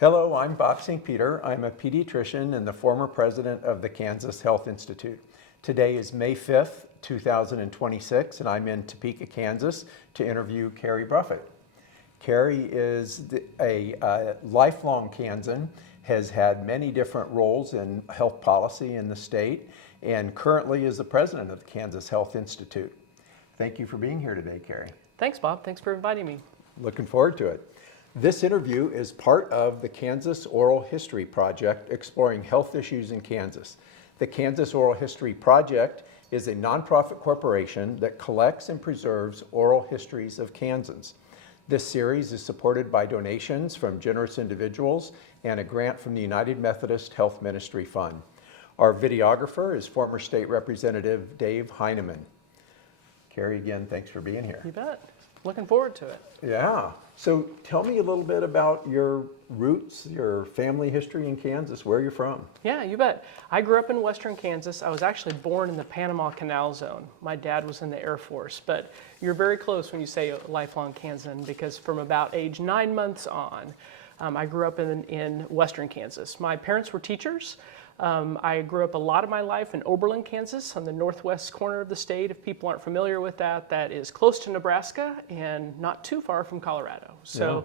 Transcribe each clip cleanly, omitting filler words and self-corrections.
Hello, I'm Bob St. Peter. I'm a pediatrician and the former president of the Kansas Health Institute. Today is May 5th, 2026, and I'm in Topeka, Kansas to interview Kari Bruffett. Kari is a lifelong Kansan, has had many different roles in health policy in the state, and currently is the president of the Kansas Health Institute. Thank you for being here today, Kari. Thanks, Bob. Thanks for inviting me. Looking forward to it. This interview is part of the Kansas Oral History Project, exploring health issues in Kansas. The Kansas Oral History Project is a nonprofit corporation that collects and preserves oral histories of Kansans. This series is supported by donations from generous individuals and a grant from the United Methodist Health Ministry Fund. Our videographer is former State Representative Dave Heineman. Kari, again, thanks for being here. You bet. Looking forward to it. Yeah. So tell me a little bit about your roots, your family history in Kansas, where you're from. Yeah, you bet. I grew up in western Kansas. I was actually born in the Panama Canal Zone. My dad was in the Air Force, but you're very close when you say a lifelong Kansan, because from about age 9 months on, I grew up in western Kansas. My parents were teachers. I grew up a lot of my life in Oberlin, Kansas, on the northwest corner of the state. If people aren't familiar with that, that is close to Nebraska and not too far from Colorado. So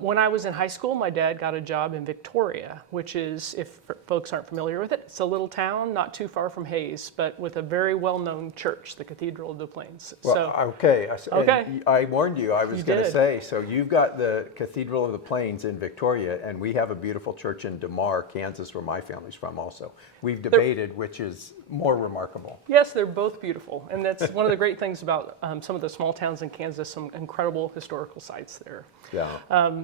when I was in high school, my dad got a job in Victoria, which is, if folks aren't familiar with it, it's a little town not too far from Hayes, but with a very well-known church, the Cathedral of the Plains. Well, I warned you, I was going to say, so you've got the Cathedral of the Plains in Victoria, and we have a beautiful church in DeMar, Kansas, where my family's from also. We've debated which is more remarkable. Yes, they're both beautiful, and that's one of the great things about some of the small towns in Kansas, some incredible historical sites there. Yeah.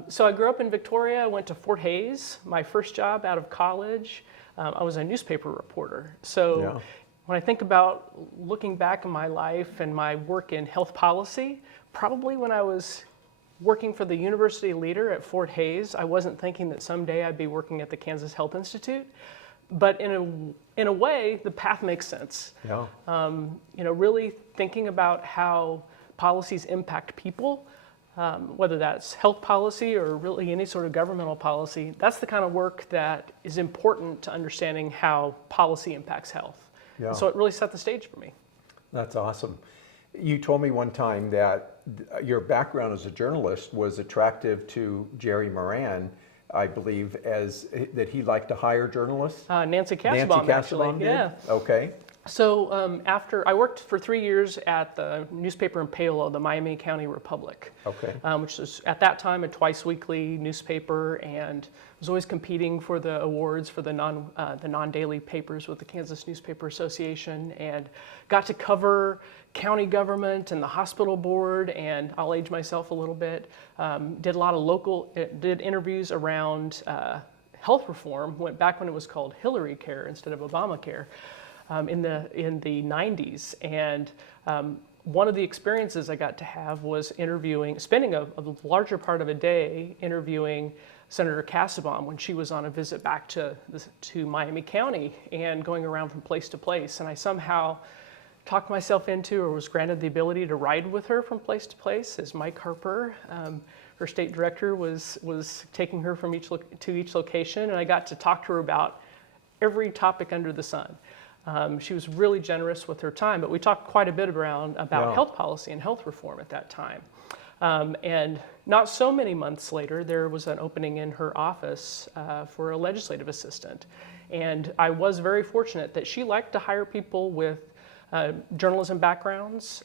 So I grew up in Victoria, went to Fort Hays. My first job out of college, I was a newspaper reporter. So when I think about looking back in my life and my work in health policy, probably when I was working for the university leader at Fort Hays, I wasn't thinking that someday I'd be working at the Kansas Health Institute. But in a way, the path makes sense. Yeah. Really thinking about how policies impact people, whether that's health policy or really any sort of governmental policy, that's the kind of work that is important to understanding how policy impacts health. Yeah. So it really set the stage for me. That's awesome. You told me one time that your background as a journalist was attractive to Jerry Moran, I believe, as that he liked to hire journalists. Nancy Kassebaum, actually. Did? Yeah. Okay. So after I worked for 3 years at the newspaper in Paolo, the Miami County Republic, okay. Which was at that time a twice weekly newspaper, and was always competing for the awards for the non-daily papers with the Kansas Newspaper Association, and got to cover county government and the hospital board, and I'll age myself a little bit. Did a lot of did interviews around health reform. Went back when it was called Hillary Care instead of Obamacare. In the 90s, and one of the experiences I got to have was spending a larger part of a day interviewing Senator Kassebaum when she was on a visit back to Miami County and going around from place to place, and I somehow talked myself into, or was granted the ability to ride with her from place to place, as Mike Harper, her state director, was taking her from each location, and I got to talk to her about every topic under the sun. She was really generous with her time, but we talked quite a bit about health policy and health reform at that time. And not so many months later, there was an opening in her office for a legislative assistant. And I was very fortunate that she liked to hire people with journalism backgrounds,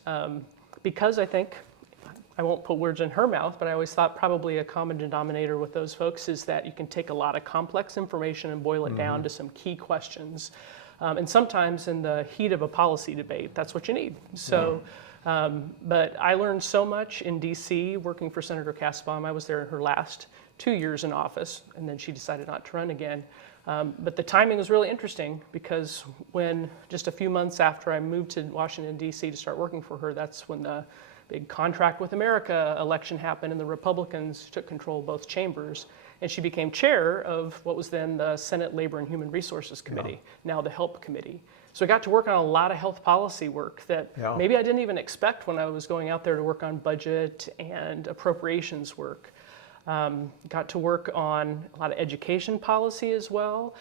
because I think, I won't put words in her mouth, but I always thought probably a common denominator with those folks is that you can take a lot of complex information and boil it down to some key questions. And sometimes in the heat of a policy debate, that's what you need. So, but I learned so much in DC working for Senator Kassebaum. I was there in her last 2 years in office, and then she decided not to run again. But the timing was really interesting, because when just a few months after I moved to Washington, DC to start working for her, that's when the big Contract with America election happened and the Republicans took control of both chambers. And she became chair of what was then the Senate Labor and Human Resources Committee, now the HELP Committee. So I got to work on a lot of health policy work that maybe I didn't even expect when I was going out there to work on budget and appropriations work. Got to work on a lot of education policy as well.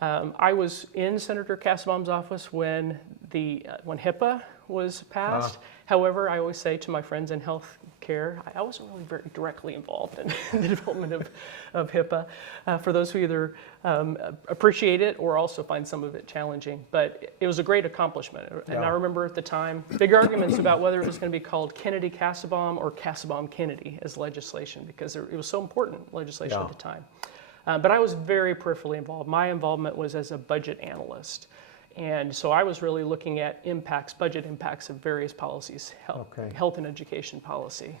I was in Senator Kassebaum's office when HIPAA was passed. However, I always say to my friends in health care, I wasn't really very directly involved in the development of HIPAA. For those who either appreciate it or also find some of it challenging. But it was a great accomplishment. And I remember at the time, big arguments about whether it was going to be called Kennedy Kassebaum or Kassebaum Kennedy as legislation, because it was so important legislation at the time. But I was very peripherally involved. My involvement was as a budget analyst. And so I was really looking at budget impacts of various policies, health and education policy.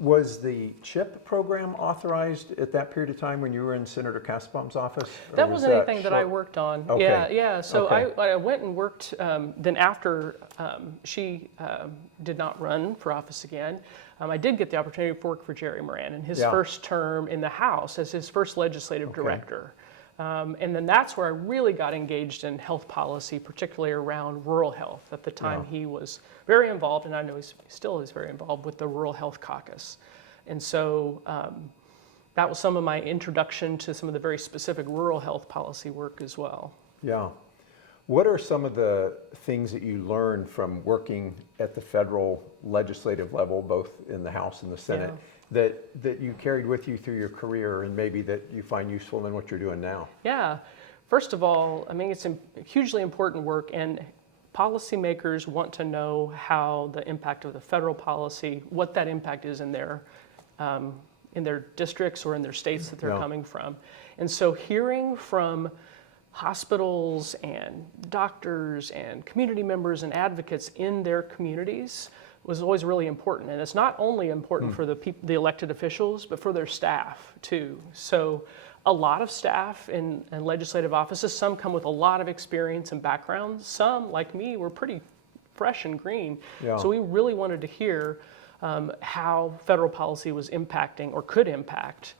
Was the CHIP program authorized at that period of time when you were in Senator Kassebaum's office? That wasn't anything that I worked on. Okay. Yeah. So I went and worked, then after she did not run for office again, I did get the opportunity to work for Jerry Moran in his first term in the House as his first legislative director. And then that's where I really got engaged in health policy, particularly around rural health. At the time, he was very involved, and I know he still is very involved with the Rural Health Caucus. And so that was some of my introduction to some of the very specific rural health policy work as well. Yeah. What are some of the things that you learned from working at the federal legislative level, both in the House and the Senate, that you carried with you through your career and maybe that you find useful in what you're doing now? Yeah. First of all, I mean, it's hugely important work, and policymakers want to know how the impact of the federal policy, what that impact is in their districts or in their states that they're coming from. And so hearing from hospitals and doctors and community members and advocates in their communities was always really important. And it's not only important for the elected officials, but for their staff too. So a lot of staff in legislative offices, some come with a lot of experience and background. Some, like me, were pretty fresh and green. So we really wanted to hear how federal policy was impacting or could impact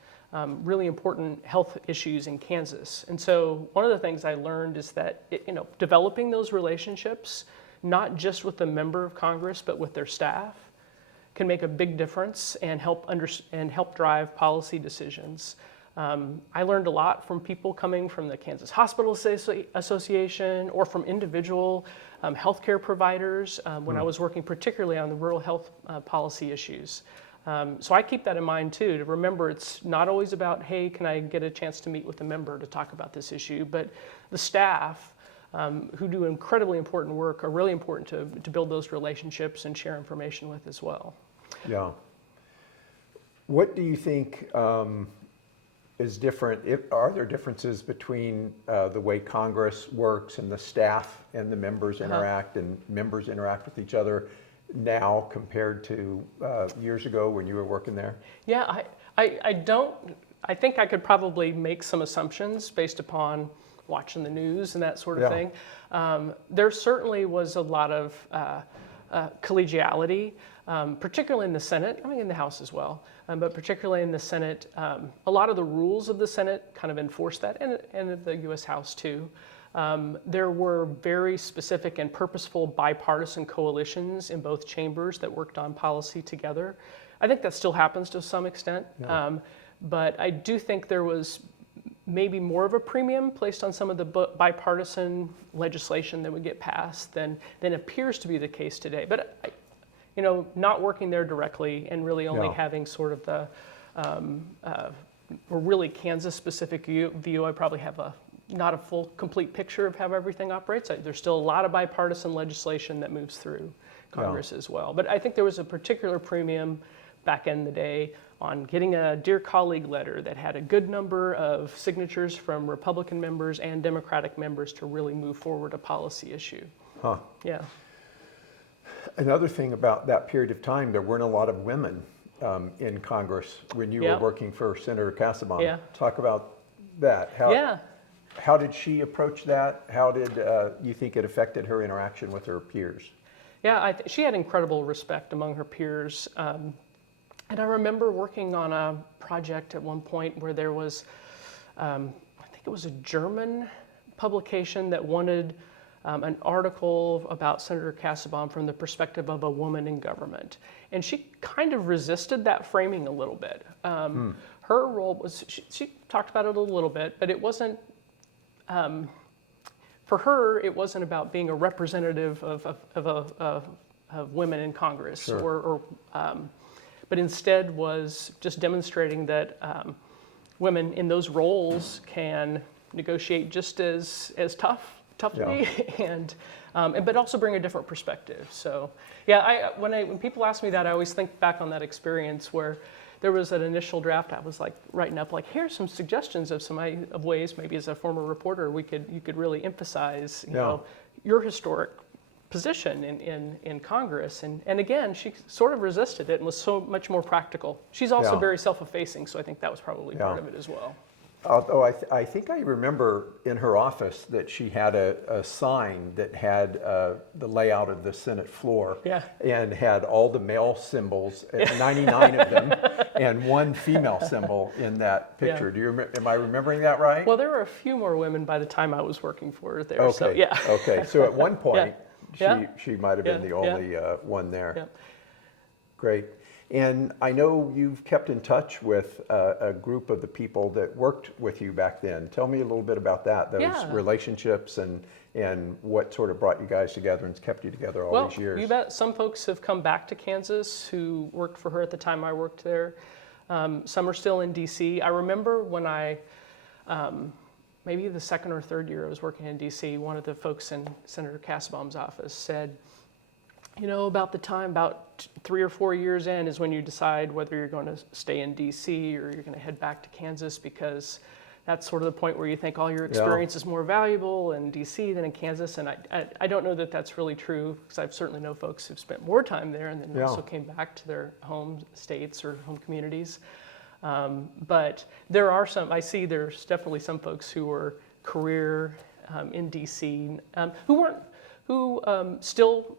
really important health issues in Kansas. And so one of the things I learned is that developing those relationships, not just with the member of Congress, but with their staff, can make a big difference and help drive policy decisions. I learned a lot from people coming from the Kansas Hospital Association or from individual healthcare providers when I was working particularly on the rural health policy issues. So I keep that in mind too, to remember it's not always about, hey, can I get a chance to meet with a member to talk about this issue, but the staff who do incredibly important work are really important to build those relationships and share information with as well. Yeah. What do you think is different? Are there differences between the way Congress works and the staff and the members interact and members interact with each other now compared to years ago when you were working there? Yeah, I think I could probably make some assumptions based upon watching the news and that sort of thing. There certainly was a lot of collegiality, particularly in the Senate, I mean in the House as well, but particularly in the Senate. A lot of the rules of the Senate kind of enforced that, and the U.S. House too. There were very specific and purposeful bipartisan coalitions in both chambers that worked on policy together. I think that still happens to some extent, but I do think there was maybe more of a premium placed on some of the bipartisan legislation that would get passed than appears to be the case today. But not working there directly and really only having sort of the really Kansas-specific view, I probably have not a full, complete picture of how everything operates. There's still a lot of bipartisan legislation that moves through Congress as well. But I think there was a particular premium back in the day on getting a Dear Colleague letter that had a good number of signatures from Republican members and Democratic members to really move forward a policy issue. Yeah. Another thing about that period of time, there weren't a lot of women in Congress when you were working for Senator Kassebaum. Talk about that. How did she approach that? How did you think it affected her interaction with her peers? Yeah, she had incredible respect among her peers. And I remember working on a project at one point where there was, I think it was a German publication that wanted an article about Senator Kassebaum from the perspective of a woman in government. And she kind of resisted that framing a little bit. her role was, she talked about it a little bit, but it wasn't, for her, it wasn't about being a representative of women in Congress, Sure. but instead was just demonstrating that women in those roles can negotiate just as toughly, but also bring a different perspective. So, yeah, when people ask me that, I always think back on that experience where there was an initial draft. I was like writing up like, here's some suggestions of ways maybe as a former reporter you could really emphasize your historic position in Congress. And again, she sort of resisted it and was so much more practical. She's also very self-effacing, so I think that was probably part of it as well. Although I think I remember in her office that she had a sign that had the layout of the Senate floor and had all the male symbols, 99 of them, and one female symbol in that picture. Do you am I remembering that right? Well, there were a few more women by the time I was working for her there. Okay. So, yeah. Okay. So at one point, she might have been the only one there. Yeah. Great. And I know you've kept in touch with a group of the people that worked with you back then. Tell me a little bit about that, those relationships and what sort of brought you guys together and kept you together all these years. You bet. Some folks have come back to Kansas who worked for her at the time I worked there. Some are still in DC. I remember when maybe the second or third year I was working in DC, one of the folks in Senator Kassebaum's office said, about 3 or 4 years in is when you decide whether you're going to stay in DC or you're going to head back to Kansas, because that's sort of the point where you think all your experience is more valuable in DC than in Kansas. And I don't know that that's really true, because I've certainly know folks who've spent more time there and then also came back to their home states or home communities. But there are there's definitely some folks who were career in DC who still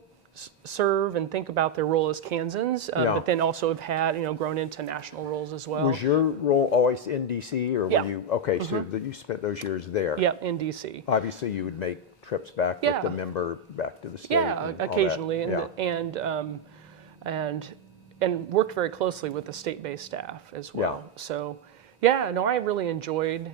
serve and think about their role as Kansans, but then also have had, grown into national roles as well. Was your role always in DC, or were you, so that you spent those years there? Yeah, in DC. Obviously you would make trips back with the member back to the state. Yeah, occasionally, and worked very closely with the state-based staff as well. So, I really enjoyed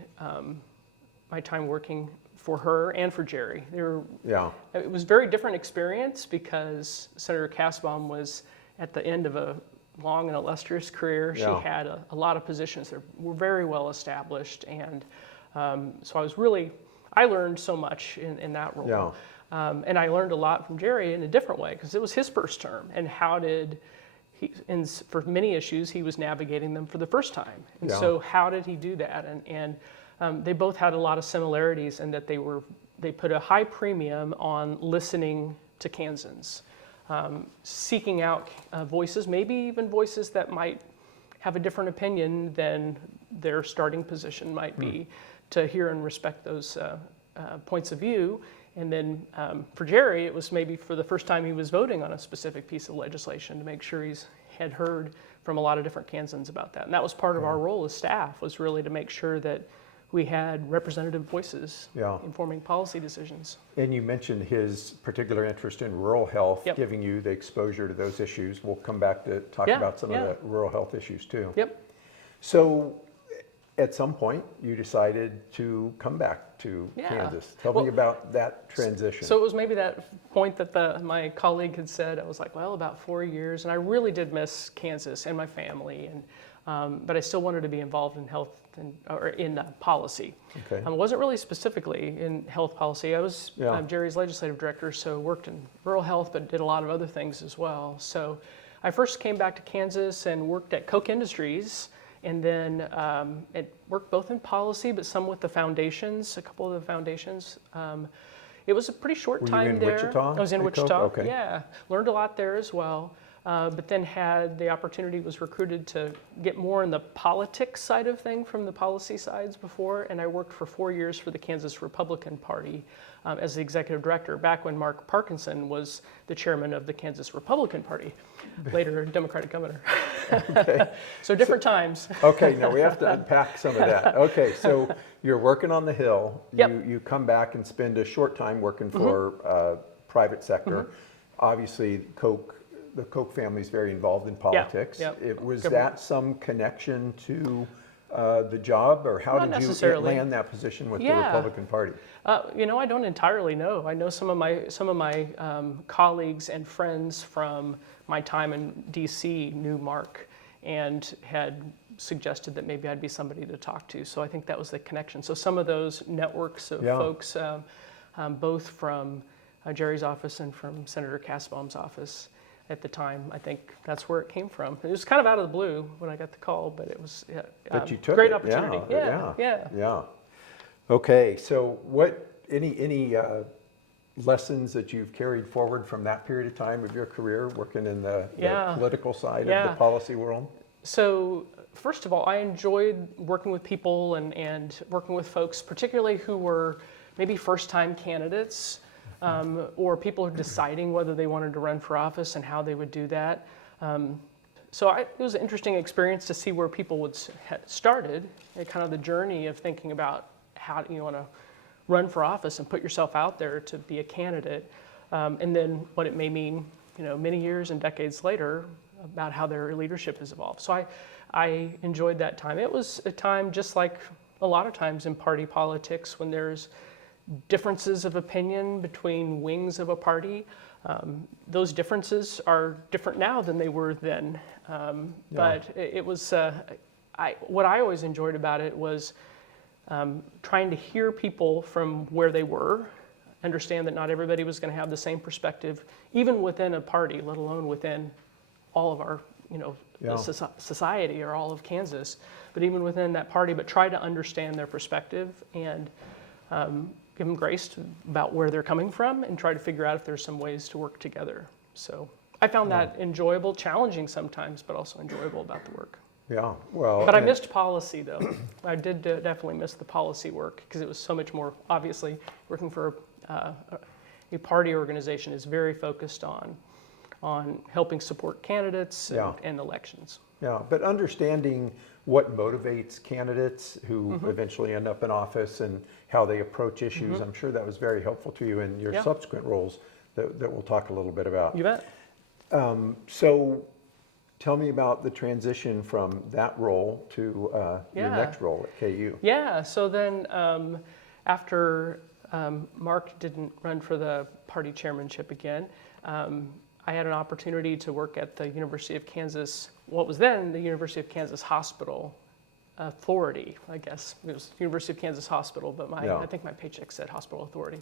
my time working for her and for Jerry. It was a very different experience because Senator Kassebaum was at the end of a long and illustrious career. She had a lot of positions that were very well established, and so I learned so much in that role. And I learned a lot from Jerry in a different way, because it was his first term, and for many issues, he was navigating them for the first time. And so how did he do that? And they both had a lot of similarities in that they put a high premium on listening to Kansans, seeking out voices, maybe even voices that might have a different opinion than their starting position might be, to hear and respect those points of view. And then for Jerry, it was maybe for the first time he was voting on a specific piece of legislation, to make sure he's had heard from a lot of different Kansans about that. And that was part of our role as staff, was really to make sure that we had representative voices in forming policy decisions. And you mentioned his particular interest in rural health, giving you the exposure to those issues. We'll come back to talk about some of the rural health issues too. So at some point, you decided to come back to Kansas. Tell me about that transition. So it was maybe that point that my colleague had said. I was like, well, about 4 years, and I really did miss Kansas and my family, and but I still wanted to be involved in health or in policy. I wasn't really specifically in health policy. I was Jerry's legislative director, so worked in rural health, but did a lot of other things as well. So I first came back to Kansas and worked at Koch Industries. And then it worked both in policy, but some with the foundations, a couple of the foundations. It was a pretty short time there. Wichita? I was in Wichita. Okay. Yeah, learned a lot there as well. But then had the opportunity, was recruited to get more in the politics side of thing from the policy sides before. And I worked for 4 years for the Kansas Republican Party as the executive director, back when Mark Parkinson was the chairman of the Kansas Republican Party, later Democratic governor. So different times. Okay, now we have to unpack some of that. Okay, so you're working on the Hill. You come back and spend a short time working for private sector. Obviously, the Koch family is very involved in politics. Was that some connection to the job, or how Not did you necessarily. land that position with the Yeah. Republican Party? I don't entirely know. I know some of my colleagues and friends from my time in D.C. knew Mark and had suggested that maybe I'd be somebody to talk to. So I think that was the connection. So some of those networks of folks, both from Jerry's office and from Senator Kassebaum's office at the time, I think that's where it came from. It was kind of out of the blue when I got the call, but it was But you took great it. opportunity. Yeah. Okay, so any lessons that you've carried forward from that period of time of your career working in the political side of the policy world? So first of all, I enjoyed working with people and working with folks, particularly who were maybe first-time candidates or people deciding whether they wanted to run for office and how they would do that. It was an interesting experience to see where people had started, kind of the journey of thinking about how you want to run for office and put yourself out there to be a candidate, and then what it may mean, many years and decades later about how their leadership has evolved. So I enjoyed that time. It was a time just like a lot of times in party politics when there's differences of opinion between wings of a party. Those differences are different now than they were then. But it was, what I always enjoyed about it was trying to hear people from where they were, understand that not everybody was going to have the same perspective, even within a party, let alone within all of our, society or all of Kansas, but even within that party, but try to understand their perspective and give them grace about where they're coming from and try to figure out if there's some ways to work together. So I found that enjoyable, challenging sometimes, but also enjoyable about the work. Yeah, well. But I missed policy, though. I did definitely miss the policy work because it was so much more, obviously, working for a party organization is very focused on helping support candidates and elections. Yeah, but understanding what motivates candidates who eventually end up in office and how they approach issues, I'm sure that was very helpful to you in your subsequent roles that we'll talk a little bit about. You bet. So tell me about the transition from that role to your next role at KU. Yeah, so then after Mark didn't run for the party chairmanship again, I had an opportunity to work at the University of Kansas, what was then the University of Kansas Hospital Authority, I guess. It was University of Kansas Hospital, but I think my paycheck said Hospital Authority.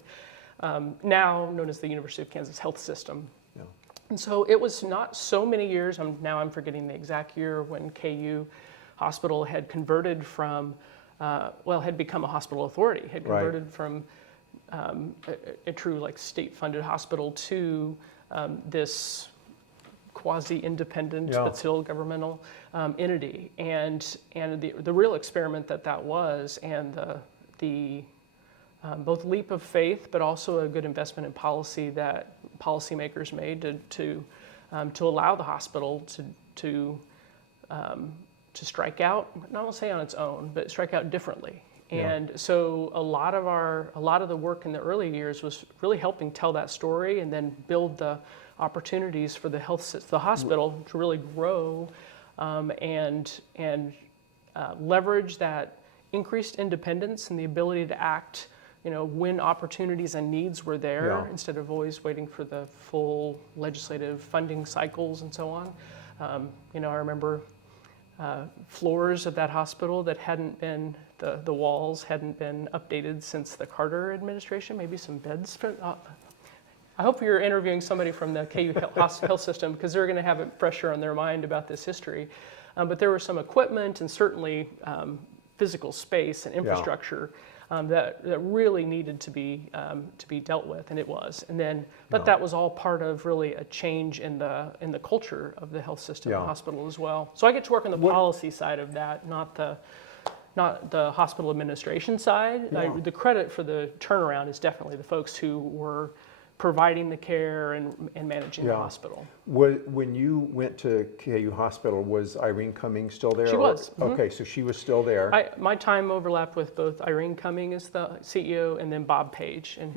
Now known as the University of Kansas Health System. Yeah. And so it was not so many years, I'm forgetting the exact year, when KU Hospital had converted from, had become a hospital authority, had converted from a true state-funded hospital to this quasi-independent but still governmental entity, and the real experiment that was, and the both leap of faith, but also a good investment in policy that policymakers made to allow the hospital to strike out, not to say on its own, but strike out differently. And so a lot of the work in the early years was really helping tell that story and then build the opportunities for the hospital to really grow and leverage that increased independence and the ability to act, when opportunities and needs were there, instead of always waiting for the full legislative funding cycles and so on. I remember floors of that hospital that hadn't been, the walls hadn't been updated since the Carter administration, maybe some beds. I hope you're interviewing somebody from the KU health system because they're going to have it fresher on their mind about this history. But there was some equipment and certainly physical space and infrastructure that really needed to be dealt with, and it was. And then, but that was all part of really a change in the culture of the health system and hospital as well. So I get to work on the policy side of that, not the hospital administration side. The credit for the turnaround is definitely the folks who were providing the care and managing the hospital. When you went to KU Hospital, was Irene Cumming still there? She was. Okay, so she was still there. My time overlapped with both Irene Cumming as the CEO and then Bob Page, and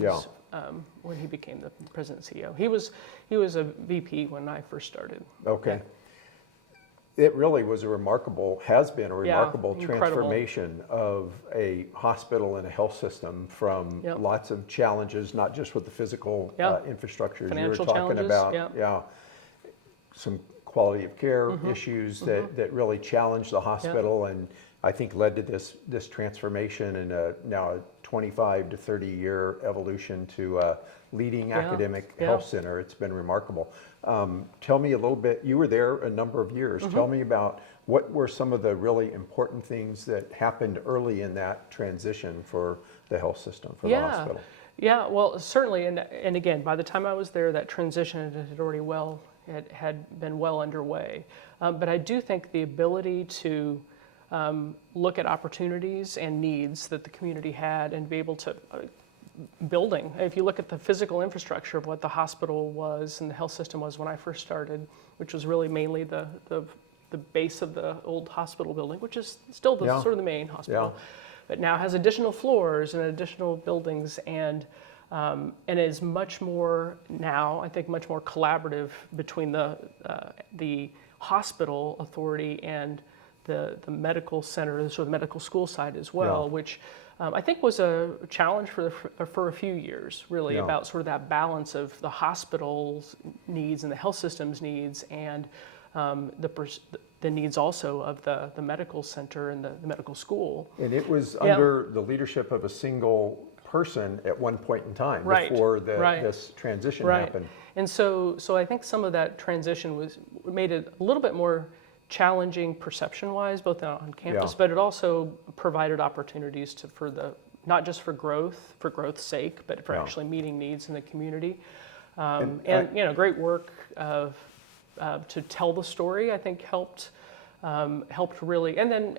when he became the president and CEO. He was a VP when I first started. Okay. It really has been a Yeah, remarkable incredible. transformation of a hospital and a health system from Yep. lots of challenges, not just with the physical Yeah. infrastructure you were Financial talking challenges, about. yeah. Yeah. Some quality of care issues that really challenged the hospital and I think led to this transformation and now a 25 to 30 year evolution to a leading academic health center. It's been remarkable. Tell me a little bit, you were there a number of years. Tell me about what were some of the really important things that happened early in that transition for the health system, for the hospital. Yeah, well, certainly, and again, by the time I was there, that transition had been well underway. But I do think the ability to look at opportunities and needs that the community had and be able to building. If you look at the physical infrastructure of what the hospital was and the health system was when I first started, which was really mainly the base of the old hospital building, which is still sort of the main hospital, but now has additional floors and additional buildings and is much more now, I think, much more collaborative between the hospital authority and the medical center, so the medical school side as well, which I think was a challenge for a few years, really, about sort of that balance of the hospital's needs and the health system's needs and the needs also of the medical center and the medical school. And it was under the leadership of a single person at one point in time before this transition happened. And so I think some of that transition made it a little bit more challenging perception-wise, both on campus, but it also provided opportunities not just for growth's sake, but for actually meeting needs in the community. Great work to tell the story, I think helped really, and then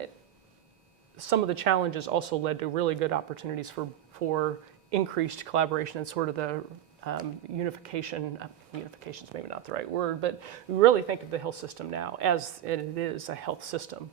some of the challenges also led to really good opportunities for increased collaboration and sort of the unification is maybe not the right word, but we really think of the health system now as it is a health system.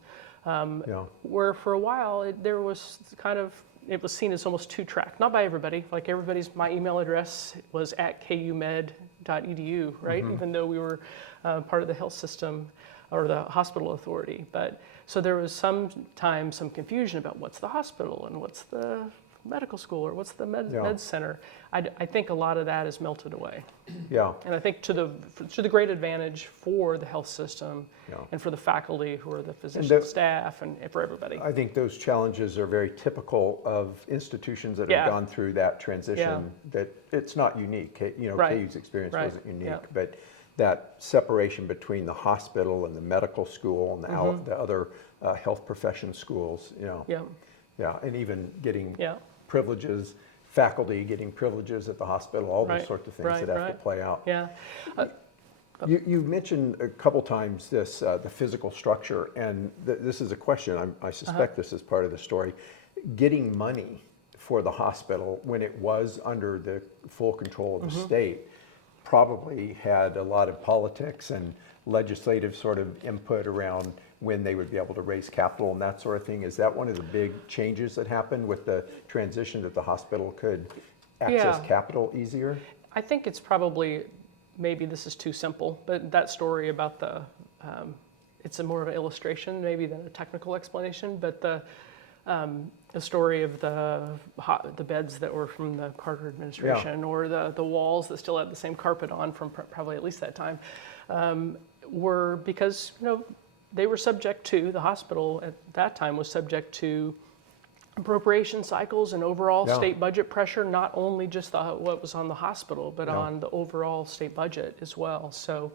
Where for a while it was seen as almost two-track, not by everybody. Like my email address was at kumed.edu, right? Even though we were part of the health system or the hospital authority. But so there was sometimes some confusion about what's the hospital and what's the medical school or what's the med center. I think a lot of that is melted away. Yeah. And I think to the great advantage for the health system and for the faculty who are the physician staff and for everybody. I think those challenges are very typical of institutions that have gone through that transition, that it's not unique. KU's experience wasn't unique, but that separation between the hospital and the medical school and the other health profession schools, and even getting privileges, faculty getting privileges at the hospital, all those sorts of things that have to play out. Yeah. You mentioned a couple times this, the physical structure, and this is a question, I suspect this is part of the story. Getting money for the hospital when it was under the full control of the state probably had a lot of politics and legislative sort of input around when they would be able to raise capital and that sort of thing. Is that one of the big changes that happened with the transition, that the hospital could access capital easier? I think it's probably, maybe this is too simple, but that story about it's more of an illustration maybe than a technical explanation, but the story of the beds that were from the Carter administration or the walls that still had the same carpet on from probably at least that time were because they were subject to, the hospital at that time was subject to appropriation cycles and overall state budget pressure, not only just what was on the hospital, but on the overall state budget as well. So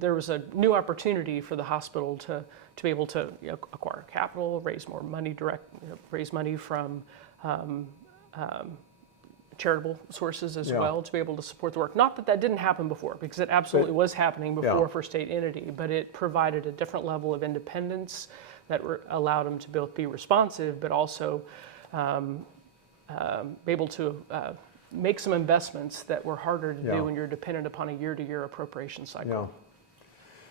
there was a new opportunity for the hospital to be able to acquire capital, raise more money, raise money from charitable sources as well, to be able to support the work. Not that didn't happen before, because it absolutely was happening before for state entity, but it provided a different level of independence that allowed them to both be responsive, but also be able to make some investments that were harder to do when you're dependent upon a year-to-year appropriation cycle.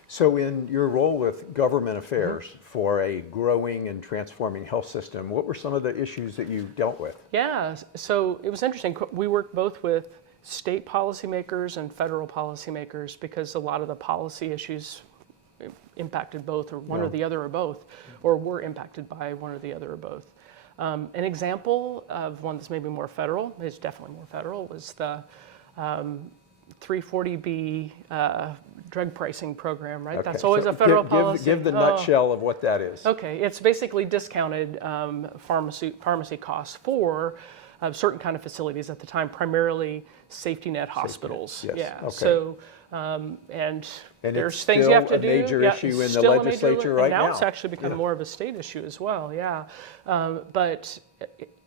So in your role with government affairs for a growing and transforming health system, what were some of the issues that you dealt with? Yeah, so it was interesting. We worked both with state policymakers and federal policymakers because a lot of the policy issues impacted both, or one Yeah. or the other or both, or were impacted by one or the other or both. An example of one that's maybe more federal, is definitely more federal, was the 340B drug pricing program, right? Okay, That's always so a federal policy. Give the nutshell of what that is. Okay, it's basically discounted pharmacy costs for certain kind of facilities at the time, primarily safety net hospitals. Yes, Yeah. okay. So, and there's it's things you have to still do. a major issue in it's the still a major legislature and right now. now. It's actually become more of a state issue as well. Yeah. But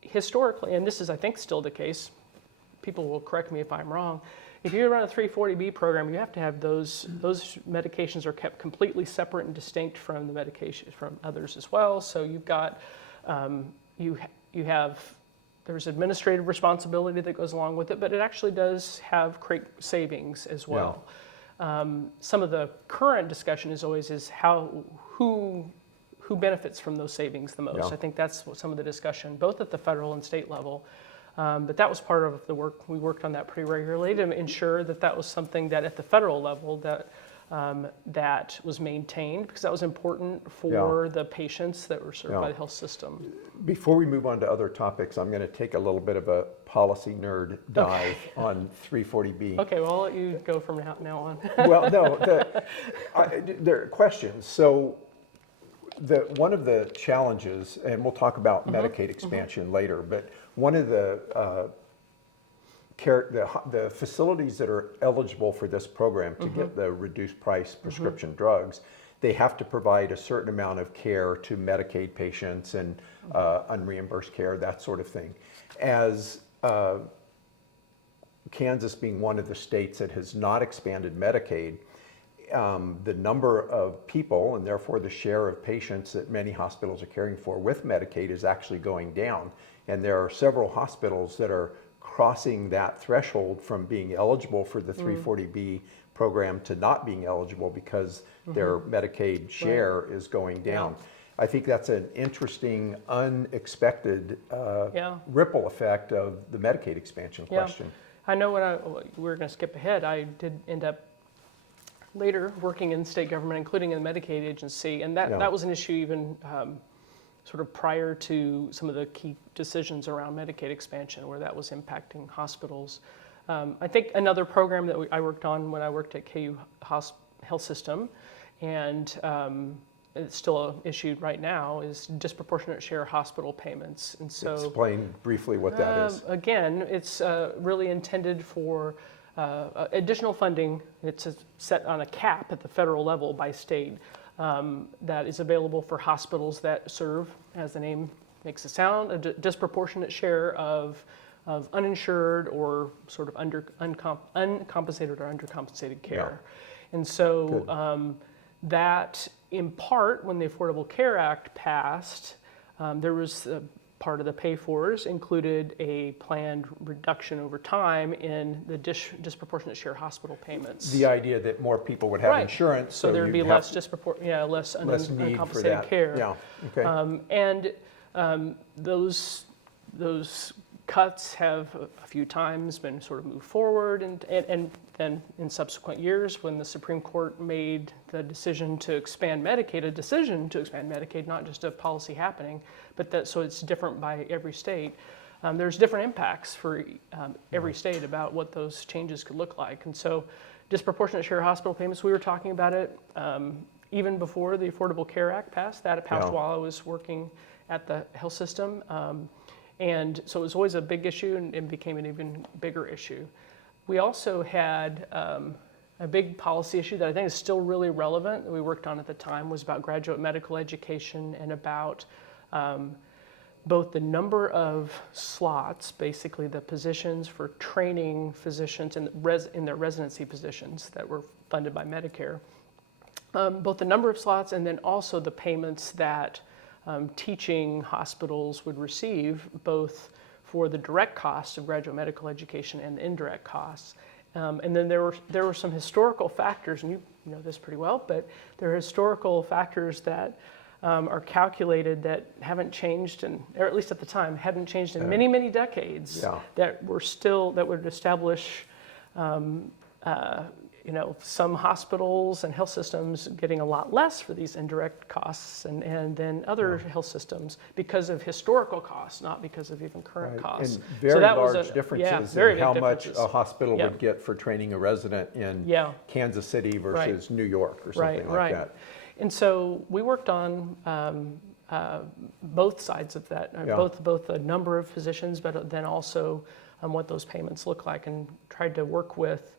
historically, and this is, I think, still the case. People will correct me if I'm wrong. If you run a 340B program, you have to have those medications are kept completely separate and distinct from the medications from others as well. So you've got there's administrative responsibility that goes along with it, but it actually does have create savings as well. Some of the current discussion is always who benefits from those savings the most. Yeah. I think that's what some of the discussion, both at the federal and state level. But that was part of the work. We worked on that pretty regularly to ensure that that was something that at the federal level that was maintained, because that was important for the patients that were served by the health system. Before we move on to other topics, I'm going to take a little bit of a policy nerd dive on 340B. Okay, well, I'll let you go from now on. Well, no, there are questions. So one of the challenges, and we'll talk about Medicaid expansion later, but one of the facilities that are eligible for this program to get the reduced price prescription drugs, they have to provide a certain amount of care to Medicaid patients and unreimbursed care, that sort of thing. As Kansas being one of the states that has not expanded Medicaid, the number of people and therefore the share of patients that many hospitals are caring for with Medicaid is actually going down. And there are several hospitals that are crossing that threshold from being eligible for the 340B program to not being eligible because their Medicaid share is going down. I think that's an interesting, unexpected ripple effect of the Medicaid expansion question. I know we're going to skip ahead. I did end up later working in state government, including in the Medicaid agency, and that was an issue even sort of prior to some of the key decisions around Medicaid expansion, where that was impacting hospitals. I think another program that I worked on when I worked at KU Health System, and it's still issued right now, is disproportionate share hospital payments. And so, explain briefly what that is. Again, it's really intended for additional funding. It's set on a cap at the federal level by state that is available for hospitals that serve, as the name makes it sound, a disproportionate share of uninsured or sort of uncompensated or undercompensated care. And so that, in part, when the Affordable Care Act passed, there was part of the pay-fors included a planned reduction over time in the disproportionate share hospital payments. The idea that more people would have insurance, so there'd be less less need for uncompensated that. care. Yeah. Okay. And those cuts have a few times been sort of moved forward, and then in subsequent years, when the Supreme Court made the decision to expand Medicaid, not just a policy happening, but so it's different by every state. There's different impacts for every state about what those changes could look like. And so disproportionate share hospital payments, we were talking about it even before the Affordable Care Act passed. That passed while I was working at the health system. And so it was always a big issue and became an even bigger issue. We also had a big policy issue that I think is still really relevant that we worked on at the time, was about graduate medical education and about both the number of slots, basically the positions for training physicians in their residency positions that were funded by Medicare, both the number of slots and then also the payments that teaching hospitals would receive, both for the direct costs of graduate medical education and the indirect costs. And then there were some historical factors, and you know this pretty well, but there are historical factors that are calculated that haven't changed, or at least at the time, hadn't changed in many, many decades, that would establish some hospitals and health systems getting a lot less for these indirect costs and then other health systems because of historical costs, not because of even current Right. costs. And very So that was large differences very in big how differences. much a hospital Yeah. would get for training a resident in Yeah. Kansas City versus New York or something like Right. that. And so we worked on both sides of that, Yeah. both the number of physicians, but then also what those payments look like, and tried to work with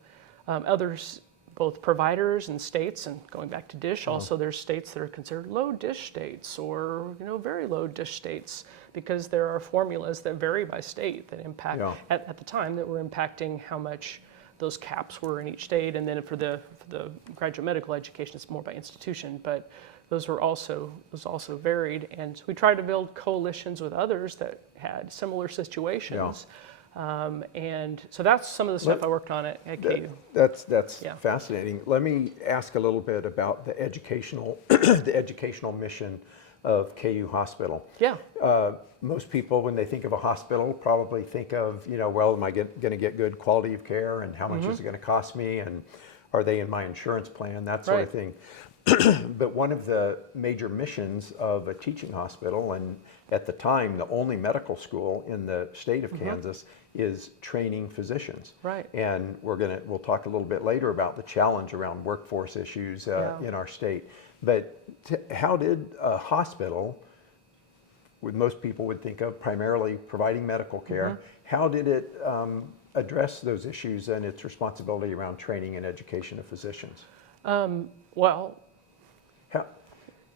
others, both providers and states. And going back to DISH, also there's states that are considered low DISH states or very low DISH states, because there are formulas that vary by state that impact at the time that were impacting how much those caps were in each state. And then for the graduate medical education, it's more by institution, but those also varied. And so we tried to build coalitions with others that had similar situations. And so that's some of the stuff I worked on at KU. That's fascinating. Let me ask a little bit about the educational the educational mission of KU Hospital. Yeah. Most people, when they think of a hospital, probably think of, well, am I going to get good quality of care, and how much is it going to cost me, and are they in my insurance plan, that sort of thing. But one of the major missions of a teaching hospital, and at the time the only medical school in the state of Kansas, is training physicians. Right. And we'll talk a little bit later about the challenge around workforce issues in our state. But how did a hospital, most people would think of primarily providing medical care, how did it address those issues and its responsibility around training and education of physicians? Well,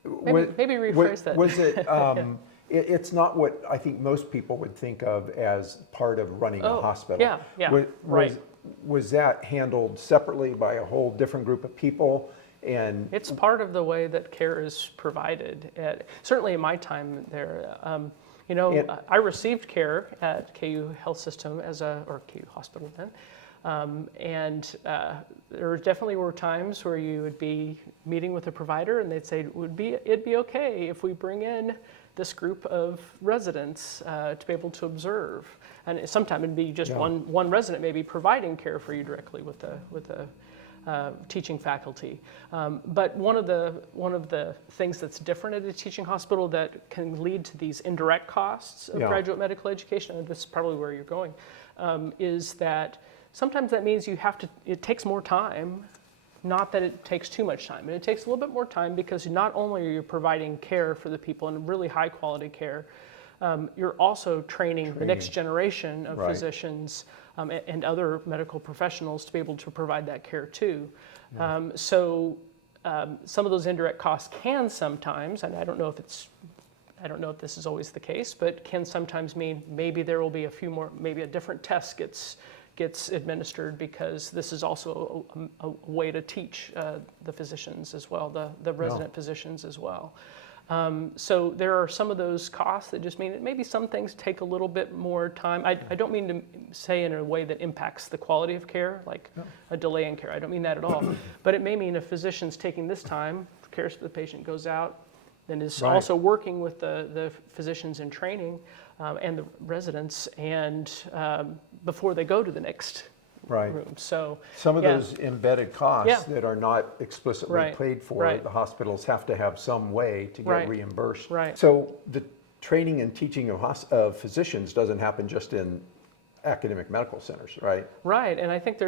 maybe rephrase that. Was it? It's not what I think most people would think of as part of running a hospital. Was that handled separately by a whole different group of people? And it's part of the way that care is provided. Certainly in my time there, I received care at KU Health System or KU Hospital then. There definitely were times where you would be meeting with a provider and they'd say it'd be okay if we bring in this group of residents to be able to observe. And sometimes it'd be just one resident maybe providing care for you directly with the teaching faculty. But one of the things that's different at a teaching hospital that can lead to these indirect costs of graduate medical education, and this is probably where you're going, is that sometimes that means it takes more time, not that it takes too much time. And it takes a little bit more time because not only are you providing care for the people and really high quality care, you're also training the next generation of physicians and other medical professionals to be able to provide that care too. So some of those indirect costs can sometimes, and I don't know if this is always the case, but can sometimes mean maybe there will be maybe a different test gets administered, because this is also a way to teach the physicians as well, the resident physicians as well. So there are some of those costs that just mean that maybe some things take a little bit more time. I don't mean to say in a way that impacts the quality of care, like a delay in care. I don't mean that at all. But it may mean a physician's taking this time, cares for the patient, goes out, then is also working with the physicians in training and the residents, and before they go to the next room. So some of those embedded costs that are not explicitly paid for, the hospitals have to have some way to get reimbursed. So the training and teaching of physicians doesn't happen just in academic medical centers, right? Right, and I think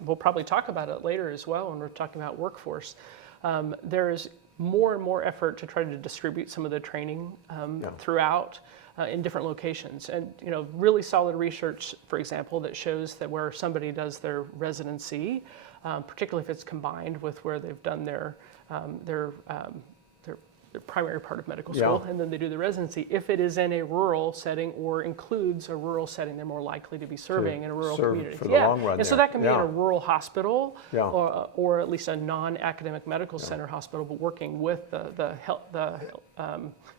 we'll probably talk about it later as well when we're talking about workforce. There's more and more effort to try to distribute some of the training throughout in different locations. And really solid research, for example, that shows that where somebody does their residency, particularly if it's combined with where they've done their primary part of medical school, and then they do the residency, if it is in a rural setting or includes a rural setting, they're more likely to be serving in a rural community. For the long run. And so that can be in a rural hospital or at least a non-academic medical center hospital, but working with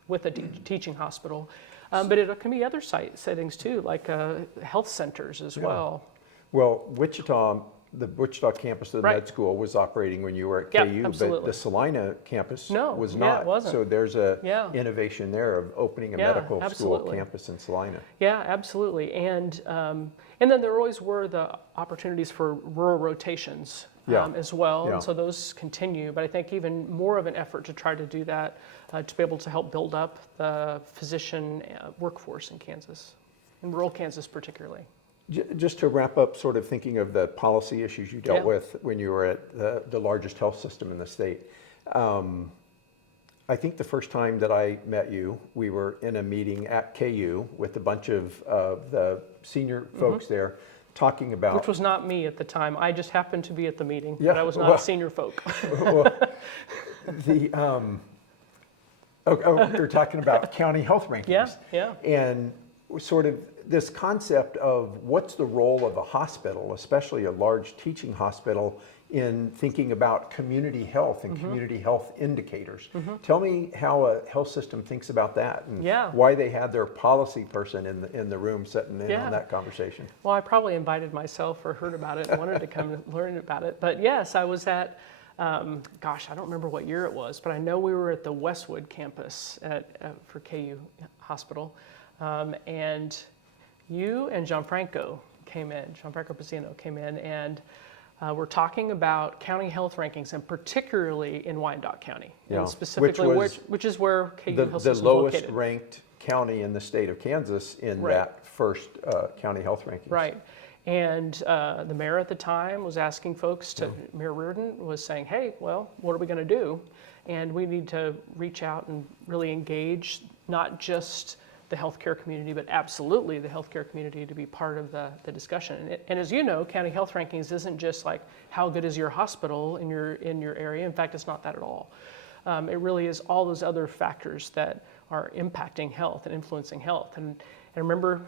with the teaching hospital. But it can be other settings too, like health centers as well. Well, the Wichita campus of the med school was operating when you were at KU, but the Salina campus was not. It wasn't. So there's a innovation there of opening a medical school campus in Salina. Yeah, absolutely. And then there always were the opportunities for rural rotations as well. Yeah. And so those continue, but I think even more of an effort to try to do that, to be able to help build up the physician workforce in Kansas, in rural Kansas particularly. Just to wrap up, sort of thinking of the policy issues you dealt with when you were at the largest health system in the state. I think the first time that I met you, we were in a meeting at KU with a bunch of the senior folks there talking about... Which was not me at the time. I just happened to be at the meeting, Yeah, but I was not a senior folk. They're talking about county health rankings. Yeah. And sort of this concept of what's the role of a hospital, especially a large teaching hospital, in thinking about community health and community health indicators. Tell me how a health system thinks about that and why they had their policy person in the room sitting in on that conversation. Well, I probably invited myself or heard about it and wanted to come and learn about it. But yes, I was at, gosh, I don't remember what year it was, but I know we were at the Westwood campus for KU Hospital. And you and Gianfranco Pizzino came in and we're talking about county health rankings, and particularly in Wyandotte County, and specifically which is where KU Health System is located. The lowest ranked county in the state of Kansas in that first county health rankings. Right. And the mayor at the time was asking folks to, Mayor Reardon was saying, hey, well, what are we going to do? And we need to reach out and really engage not just the healthcare community, but absolutely the healthcare community to be part of the discussion. And as you know, county health rankings isn't just like how good is your hospital in your area. In fact, it's not that at all. It really is all those other factors that are impacting health and influencing health. And I remember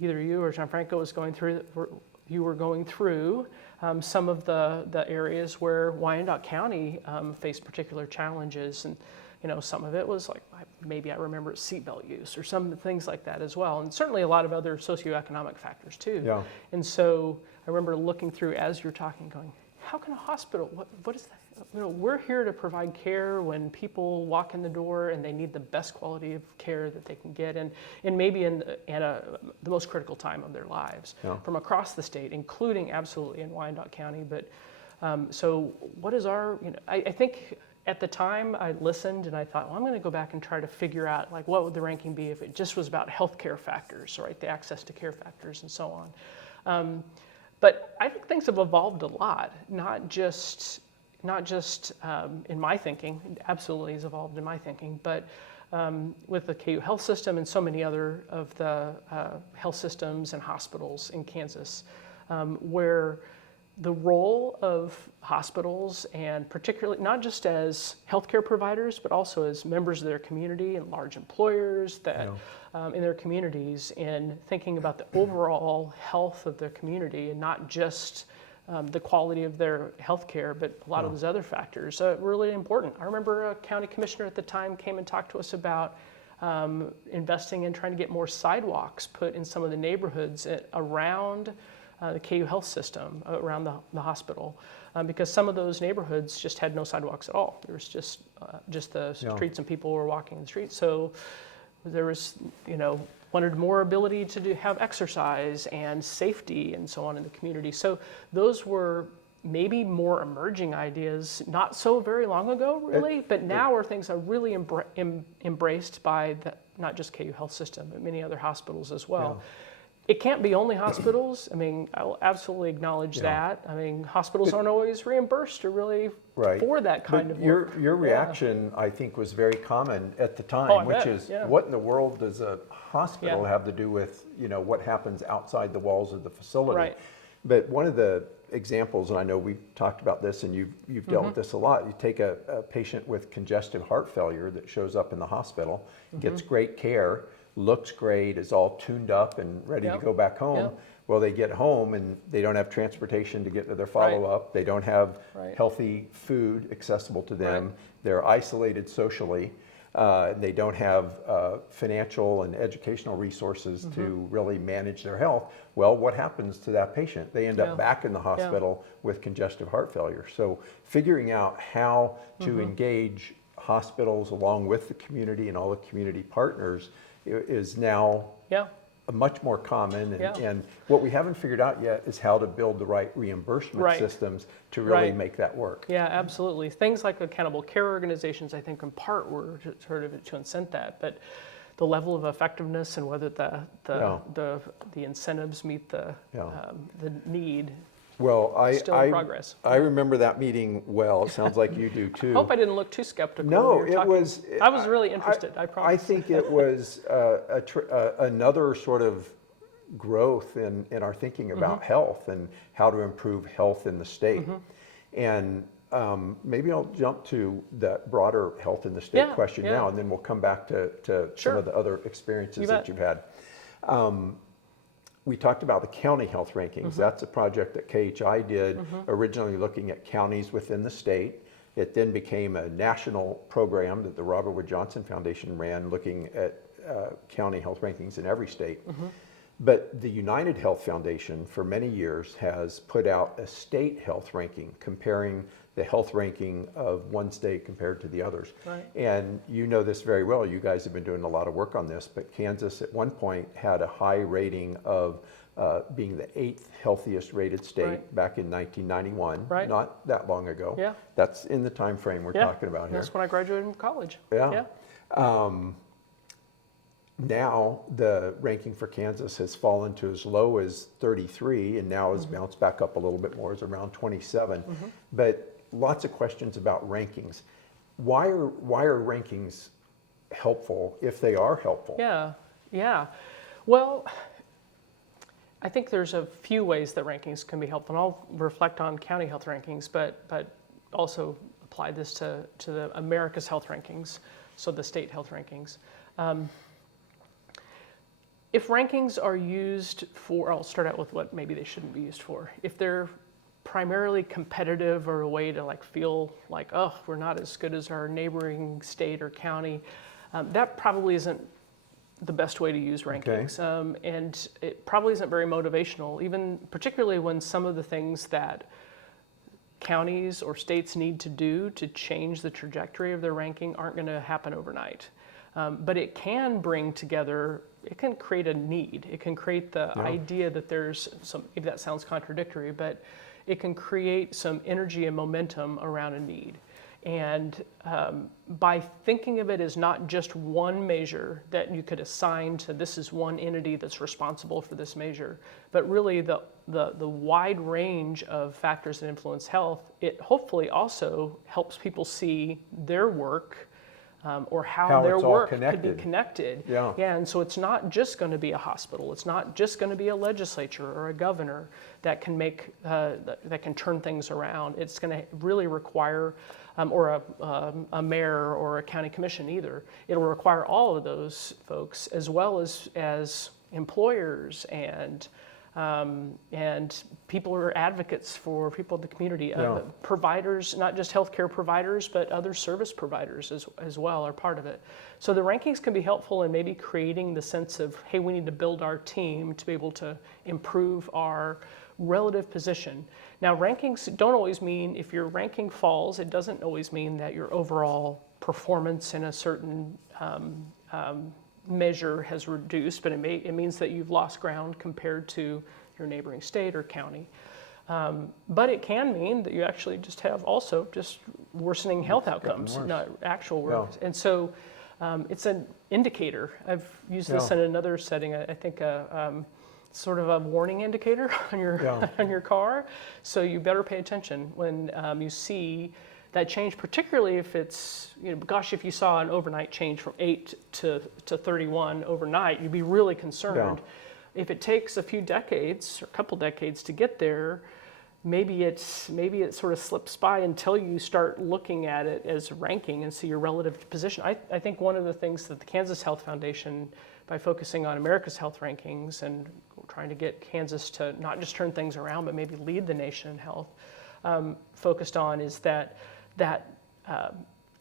either you or Gianfranco were going through some of the areas where Wyandotte County faced particular challenges, and some of it was like, maybe I remember seatbelt use or some things like that as well, and certainly a lot of other socioeconomic factors too. Yeah. And so I remember looking through as you're talking, going, how can a hospital, what is that? We're here to provide care when people walk in the door and they need the best quality of care that they can get, and maybe at the most critical time of their lives from across the state, including absolutely in Wyandotte County. But so what is our, I think at the time I listened and I thought, well, I'm going to go back and try to figure out like what would the ranking be if it just was about healthcare factors, right? The access to care factors and so on. But I think things have evolved a lot, not just in my thinking, it absolutely has evolved in my thinking, but with the KU health system and so many other of the health systems and hospitals in Kansas, where the role of hospitals, and particularly not just as healthcare providers, but also as members of their community and large employers that in their communities, in thinking about the overall health of their community and not just the quality of their health care, but a lot of those other factors are really important. I remember a county commissioner at the time came and talked to us about investing in trying to get more sidewalks put in some of the neighborhoods around the KU health system, around the hospital, because some of those neighborhoods just had no sidewalks at all. There was just the streets and people were walking the streets. So there was, wanted more ability to have exercise and safety and so on in the community. So those were maybe more emerging ideas, not so very long ago, really, but now are things are really embraced by not just KU Health System, but many other hospitals as well. Yeah. It can't be only hospitals. I mean, I'll absolutely acknowledge that. I mean, hospitals aren't always reimbursed or really for that kind of work. Your reaction, I think, was very common at the time, which is, what in the world does a hospital have to do with, what happens outside the walls of the facility? Right. But one of the examples, and I know we've talked about this and you've dealt with this a lot, you take a patient with congestive heart failure that shows up in the hospital, gets great care, looks great, is all tuned up and ready to go back home. Well, they get home and they don't have transportation to get to their follow-up. They don't have healthy food accessible to them. They're isolated socially. They don't have financial and educational resources to really manage their health. Well, what happens to that patient? They end up back in the hospital with congestive heart failure. So figuring out how to engage hospitals along with the community and all the community partners is now much more common, Yeah. and what we haven't figured out yet is how to build the right reimbursement Right. systems to really Right. make that work. Yeah, absolutely. Things like accountable care organizations, I think, in part were sort of to incent that, but the level of effectiveness and whether the incentives meet the need. Well, Still in progress. I remember that meeting well. It sounds like you do too. Hope I didn't look too skeptical. No, when you were it talking. was. I was really interested. I I promise. think it was another sort of growth in our thinking about health and how to improve health in the state. And maybe I'll jump to that broader health in the state question now, and then we'll come back to some of the other experiences that you've had. We talked about the county health rankings. That's a project that KHI did, originally looking at counties within the state. It then became a national program that the Robert Wood Johnson Foundation ran, looking at county health rankings in every state. But the United Health Foundation for many years has put out a state health ranking, comparing the health ranking of one state compared to the others. Right. And you know this very well. You guys have been doing a lot of work on this, but Kansas at one point had a high rating of being the 8th healthiest rated state back in 1991, not that long ago. Yeah. That's in the time frame we're talking about here. That's when I graduated from college. Yeah. Now the ranking for Kansas has fallen to as low as 33 and now has bounced back up a little bit more, is around 27. But lots of questions about rankings. Why are rankings helpful if they are helpful? Yeah. Well, I think there's a few ways that rankings can be helpful, and I'll reflect on county health rankings, but also apply this to the America's health rankings, so the state health rankings. If rankings are used for, I'll start out with what maybe they shouldn't be used for. If they're primarily competitive or a way to feel like, oh, we're not as good as our neighboring state or county, that probably isn't the best way to use rankings. And it probably isn't very motivational, even particularly when some of the things that counties or states need to do to change the trajectory of their ranking aren't going to happen overnight. But it can bring together, it can create a need. It can create the idea that there's some, maybe that sounds contradictory, but it can create some energy and momentum around a need. And by thinking of it as not just one measure that you could assign to this is one entity that's responsible for this measure, but really the wide range of factors that influence health, it hopefully also helps people see their work or how their work could be connected. And so it's not just going to be a hospital. It's not just going to be a legislature or a governor that can make that can turn things around. It's going to really require, or a mayor or a county commission either. It'll require all of those folks, as well as employers and people who are advocates for people in the community. Providers, not just healthcare providers, but other service providers as well are part of it. So the rankings can be helpful in maybe creating the sense of, hey, we need to build our team to be able to improve our relative position. Now, rankings don't always mean, if your ranking falls, it doesn't always mean that your overall performance in a certain measure has reduced, but it means that you've lost ground compared to your neighboring state or county. But it can mean that you actually just have also just worsening health outcomes, not actual work. And so it's an indicator. I've used this in another setting, I think sort of a warning indicator on your car. So you better pay attention when you see that change, particularly if it's, gosh, if you saw an overnight change from 8 to 31 overnight, you'd be really concerned. If it takes a few decades or a couple decades to get there, maybe it sort of slips by until you start looking at it as ranking and see your relative position. I think one of the things that the Kansas Health Foundation, by focusing on America's health rankings and trying to get Kansas to not just turn things around, but maybe lead the nation in health, focused on is that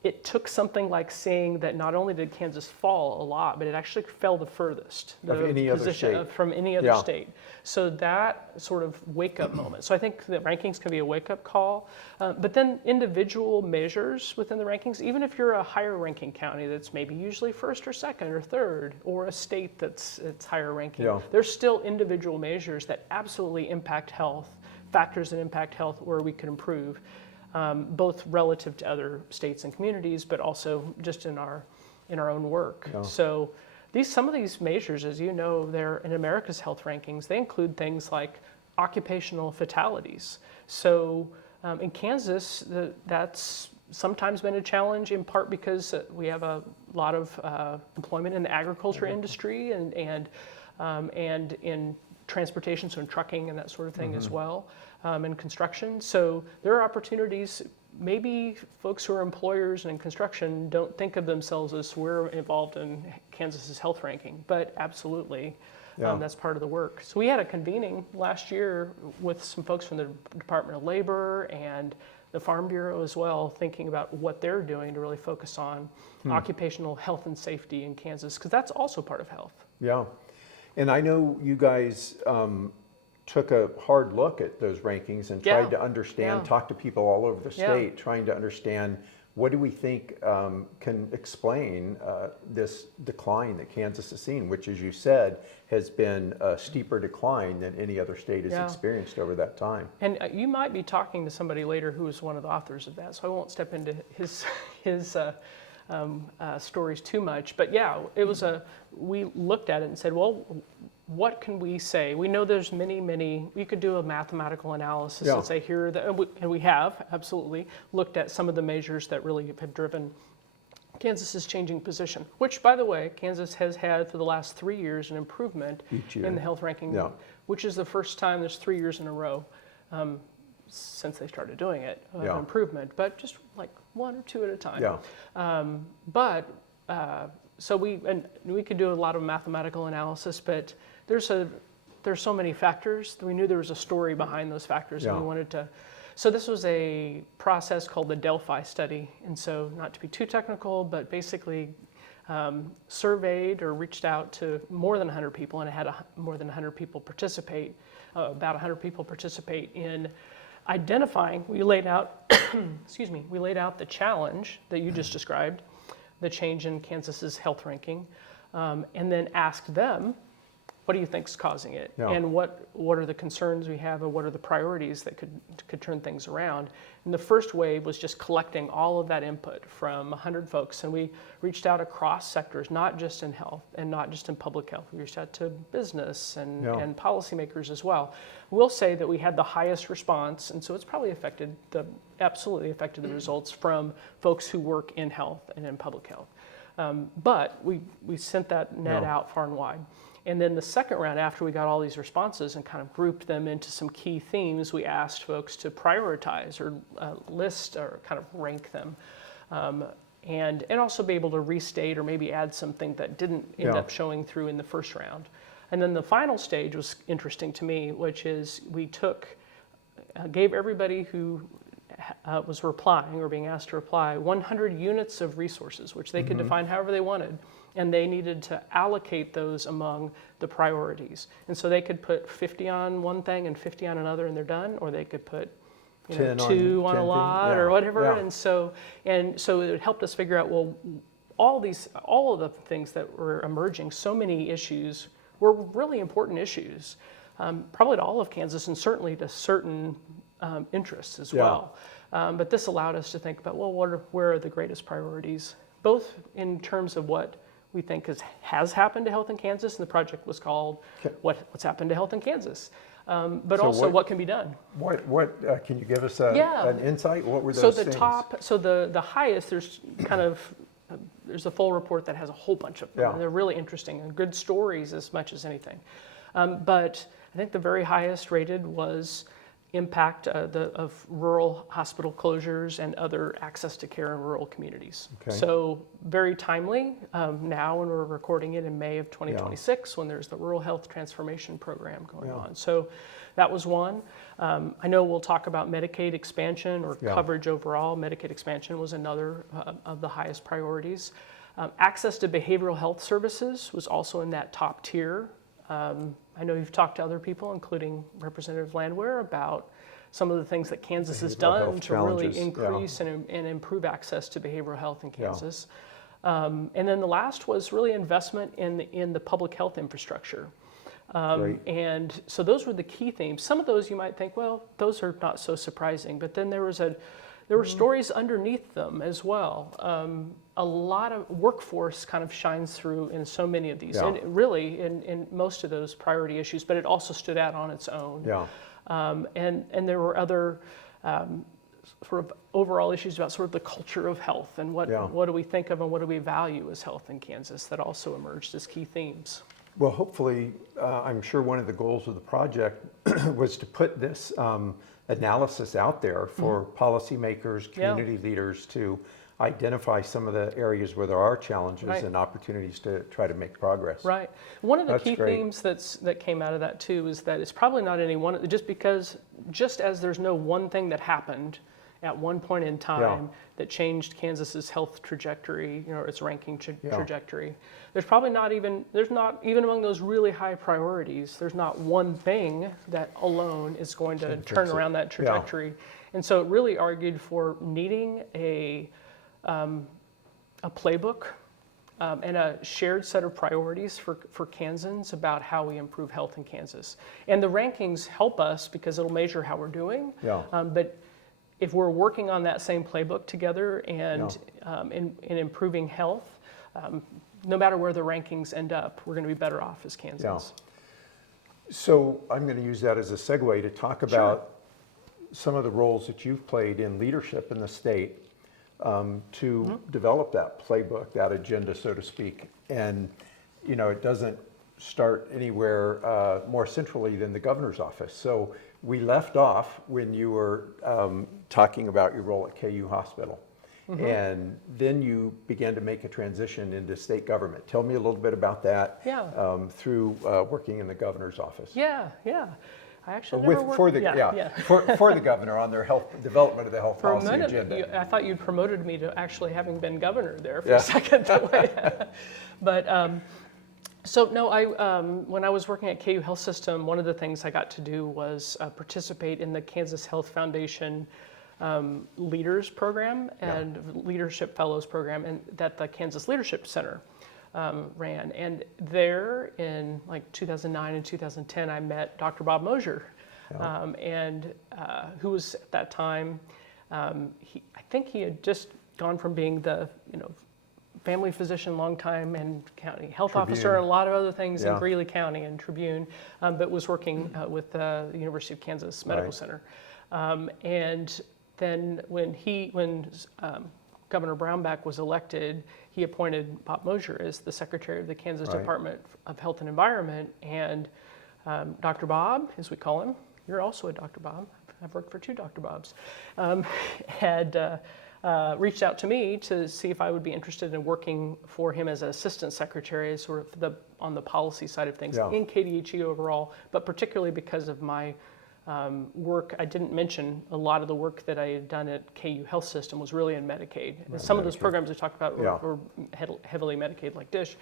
it took something like saying that not only did Kansas fall a lot, but it actually fell the furthest Of any other state. from any other Yeah. state. So that sort of wake-up moment. So I think the rankings can be a wake-up call. But then individual measures within the rankings, even if you're a higher ranking county that's maybe usually first or second or third, or a state that's it's higher ranking, Yeah. there's still individual measures that absolutely impact health, factors that impact health where we could improve. Both relative to other states and communities, but also just in our own work. Yeah. So some of these measures, as you know, they're in America's health rankings. They include things like occupational fatalities. So in Kansas, that's sometimes been a challenge, in part because we have a lot of employment in the agriculture industry and in transportation, so in trucking and that sort of thing as well. And construction. So there are opportunities. Maybe folks who are employers and in construction don't think of themselves as we're involved in Kansas's health ranking, but absolutely, Yeah. that's part of the work. So we had a convening last year with some folks from the Department of Labor and the Farm Bureau as well, thinking about what they're doing to really focus on occupational health and safety in Kansas, because that's also part of health. Yeah. And I know you guys took a hard look at those rankings and tried to understand, talk to people all over the state, trying to understand what do we think can explain this decline that Kansas has seen, which, as you said, has been a steeper decline than any other state has experienced over that time. And you might be talking to somebody later who is one of the authors of that, so I won't step into his stories too much. But yeah, we looked at it and said, well, what can we say? We know there's many, we could do a mathematical analysis and say here are the, and we have absolutely looked at some of the measures that really have driven Kansas's changing position, which, by the way, Kansas has had for the last 3 years an improvement in the health ranking, which is the first time there's 3 years in a row since they started doing it, improvement, but just like 1 or 2 at a time. So we could do a lot of mathematical analysis, but there's so many factors. We knew there was a story behind those factors, and we wanted to. So this was a process called the Delphi study, and so not to be too technical, but basically surveyed or reached out to more than 100 people, and it had more than 100 people participate, about 100 people participate in identifying. We laid out, we laid out the challenge that you just described, the change in Kansas's health ranking, and then asked them, what do you think's causing it? And what are the concerns we have, and what are the priorities that could turn things around? And the first wave was just collecting all of that input from 100 folks, and we reached out across sectors, not just in health and not just in public health. We reached out to business and policymakers as well. We'll say that we had the highest response, and so it's probably absolutely affected the results from folks who work in health and in public health. But we sent that net out far and wide. And then the second round, after we got all these responses and kind of grouped them into some key themes, we asked folks to prioritize or list or kind of rank them, and also be able to restate or maybe add something that didn't end up showing through in the first round. And then the final stage was interesting to me, which is we gave everybody who was replying or being asked to reply 100 units of resources, which they could define however they wanted, and they needed to allocate those among the priorities. And so they could put 50 on one thing and 50 on another and they're done, or they could put 2 on a lot or whatever. And so it helped us figure out, well, all of the things that were emerging, so many issues were really important issues, probably to all of Kansas and certainly to certain interests as well. But this allowed us to think about, well, where are the greatest priorities, both in terms of what we think has happened to health in Kansas, and the project was called What's Happened to Health in Kansas, but so also what can be done. What can you give us an insight? What were those things? The highest, there's a full report that has a whole bunch of them, and they're really interesting and good stories as much as anything. But I think the very highest rated was impact of rural hospital closures and other access to care in rural communities. Okay. So very timely now when we're recording it in May of 2026 when there's the Rural Health Transformation Program going on. So that was one. I know we'll talk about Medicaid expansion or coverage overall. Medicaid expansion was another of the highest priorities. Access to behavioral health services was also in that top tier. I know you've talked to other people, including Representative Landwehr, about some of the things that Kansas has done to really increase and improve access to behavioral health in Kansas. And then the last was really investment in the public health infrastructure. And so those were the key themes. Some of those you might think, well, those are not so surprising, but then there were stories underneath them as well. A lot of workforce kind of shines through in so many of these, and really in most of those priority issues, but it also stood out on its own. And there were other sort of overall issues about sort of the culture of health and what do we think of and what do we value as health in Kansas that also emerged as key themes. Well, hopefully, I'm sure one of the goals of the project was to put this analysis out there for policymakers, community leaders to identify some of the areas where there are challenges and opportunities to try to make progress. Right. One of the key themes that came out of that too is that it's probably not any one, just as there's no one thing that happened at one point in time that changed Kansas's health trajectory, its ranking trajectory. There's not even among those really high priorities, there's not one thing that alone is going to turn around that trajectory. And so it really argued for needing a playbook and a shared set of priorities for Kansans about how we improve health in Kansas. And the rankings help us because it'll measure how we're doing. But if we're working on that same playbook together and in improving health, no matter where the rankings end up, we're going to be better off as Kansans. So I'm going to use that as a segue to talk about some of the roles that you've played in leadership in the state to develop that playbook, that agenda, so to speak. And, it doesn't start anywhere more centrally than the governor's office. So we left off when you were talking about your role at KU Hospital. And then you began to make a transition into state government. Tell me a little bit about that through working in the governor's office. I actually never worked for the governor on their development of the health policy agenda. I thought you'd promoted me to actually having been governor there for a second. But so no, when I was working at KU Health System, one of the things I got to do was participate in the Kansas Health Foundation Leaders Program and Leadership Fellows Program, and that the Kansas Leadership Center ran. And there in like 2009 and 2010, I met Dr. Bob Mosier, and who was at that time, I think he had just gone from being the family physician, longtime, and county health officer, and a lot of other things in Greeley County and Tribune, but was working with the University of Kansas Medical Center. And then when Governor Brownback was elected, he appointed Bob Mosier as the secretary of the Kansas Department of Health and Environment. And Dr. Bob, as we call him, you're also a Dr. Bob, I've worked for two Dr. Bobs, had reached out to me to see if I would be interested in working for him as an assistant secretary, sort of on the policy side of things in KDHE overall, but particularly because of my work. I didn't mention a lot of the work that I had done at KU Health System was really in Medicaid. Some of those programs I talked about were heavily Medicaid, like DISH,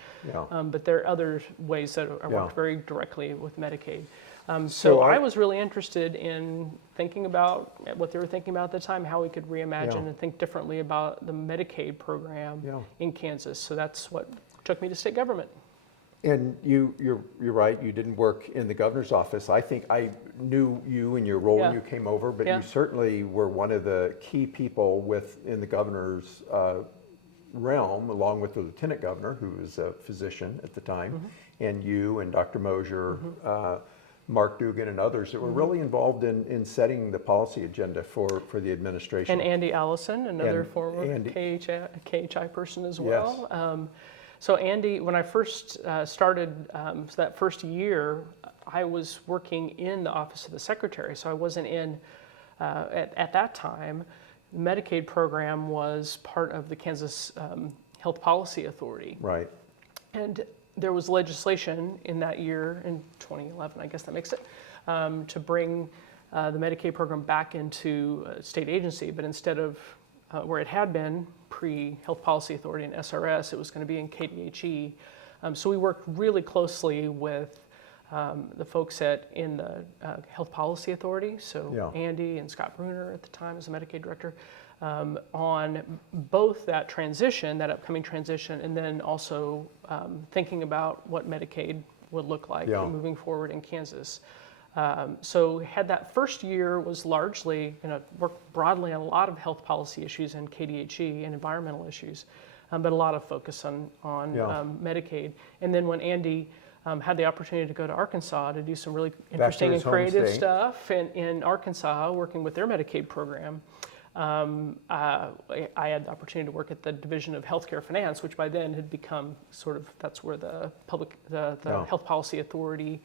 but there are other ways that I worked very directly with Medicaid. So I was really interested in thinking about what they were thinking about at the time, how we could reimagine and think differently about the Medicaid program in Kansas. So that's what took me to state government. And you're right, you didn't work in the governor's office. I think I knew you and your role when you came over, but you certainly were one of the key people in the governor's realm, along with the lieutenant governor, who was a physician at the time, and you and Dr. Mosier, Mark Dugan and others that were really involved in setting the policy agenda for the administration. And Andy Allison, another former KHI person as well. So Andy, when I first started, so that first year, I was working in the Office of the Secretary, so I wasn't in, at that time, the Medicaid program was part of the Kansas Health Policy Authority. Right. And there was legislation in that year, in 2011, I guess that makes it, to bring the Medicaid program back into a state agency, but instead of where it had been pre-Health Policy Authority and SRS, it was going to be in KDHE. So we worked really closely with the folks in the Health Policy Authority, so Andy and Scott Bruner at the time as the Medicaid director, on both that transition, that upcoming transition, and then also thinking about what Medicaid would look like moving forward in Kansas. So had that first year was largely worked broadly on a lot of health policy issues in KDHE and environmental issues, but a lot of focus on Medicaid. And then when Andy had the opportunity to go to Arkansas to do some really interesting and creative stuff in Arkansas, working with their Medicaid program, I had the opportunity to work at the Division of Healthcare Finance, which by then had become that's where the Health Policy Authority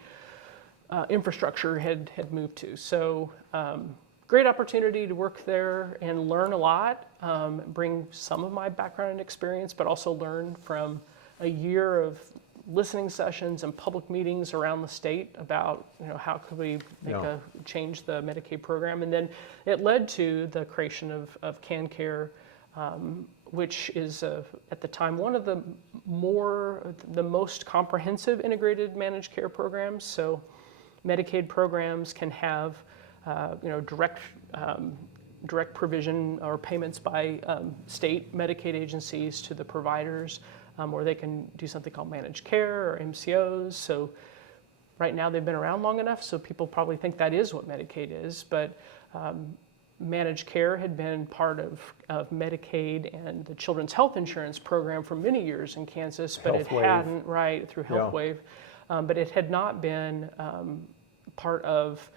infrastructure had moved to. So great opportunity to work there and learn a lot, bring some of my background and experience, but also learn from a year of listening sessions and public meetings around the state about how could we change the Medicaid program. And then it led to the creation of KanCare, which is at the time one of the most comprehensive integrated managed care programs. So Medicaid programs can have direct provision or payments by state Medicaid agencies to the providers, or they can do something called managed care or MCOs. So right now they've been around long enough, so people probably think that is what Medicaid is, but managed care had been part of Medicaid and the Children's Health Insurance Program for many years in Kansas, but it hadn't, through HealthWave, but it had not been part of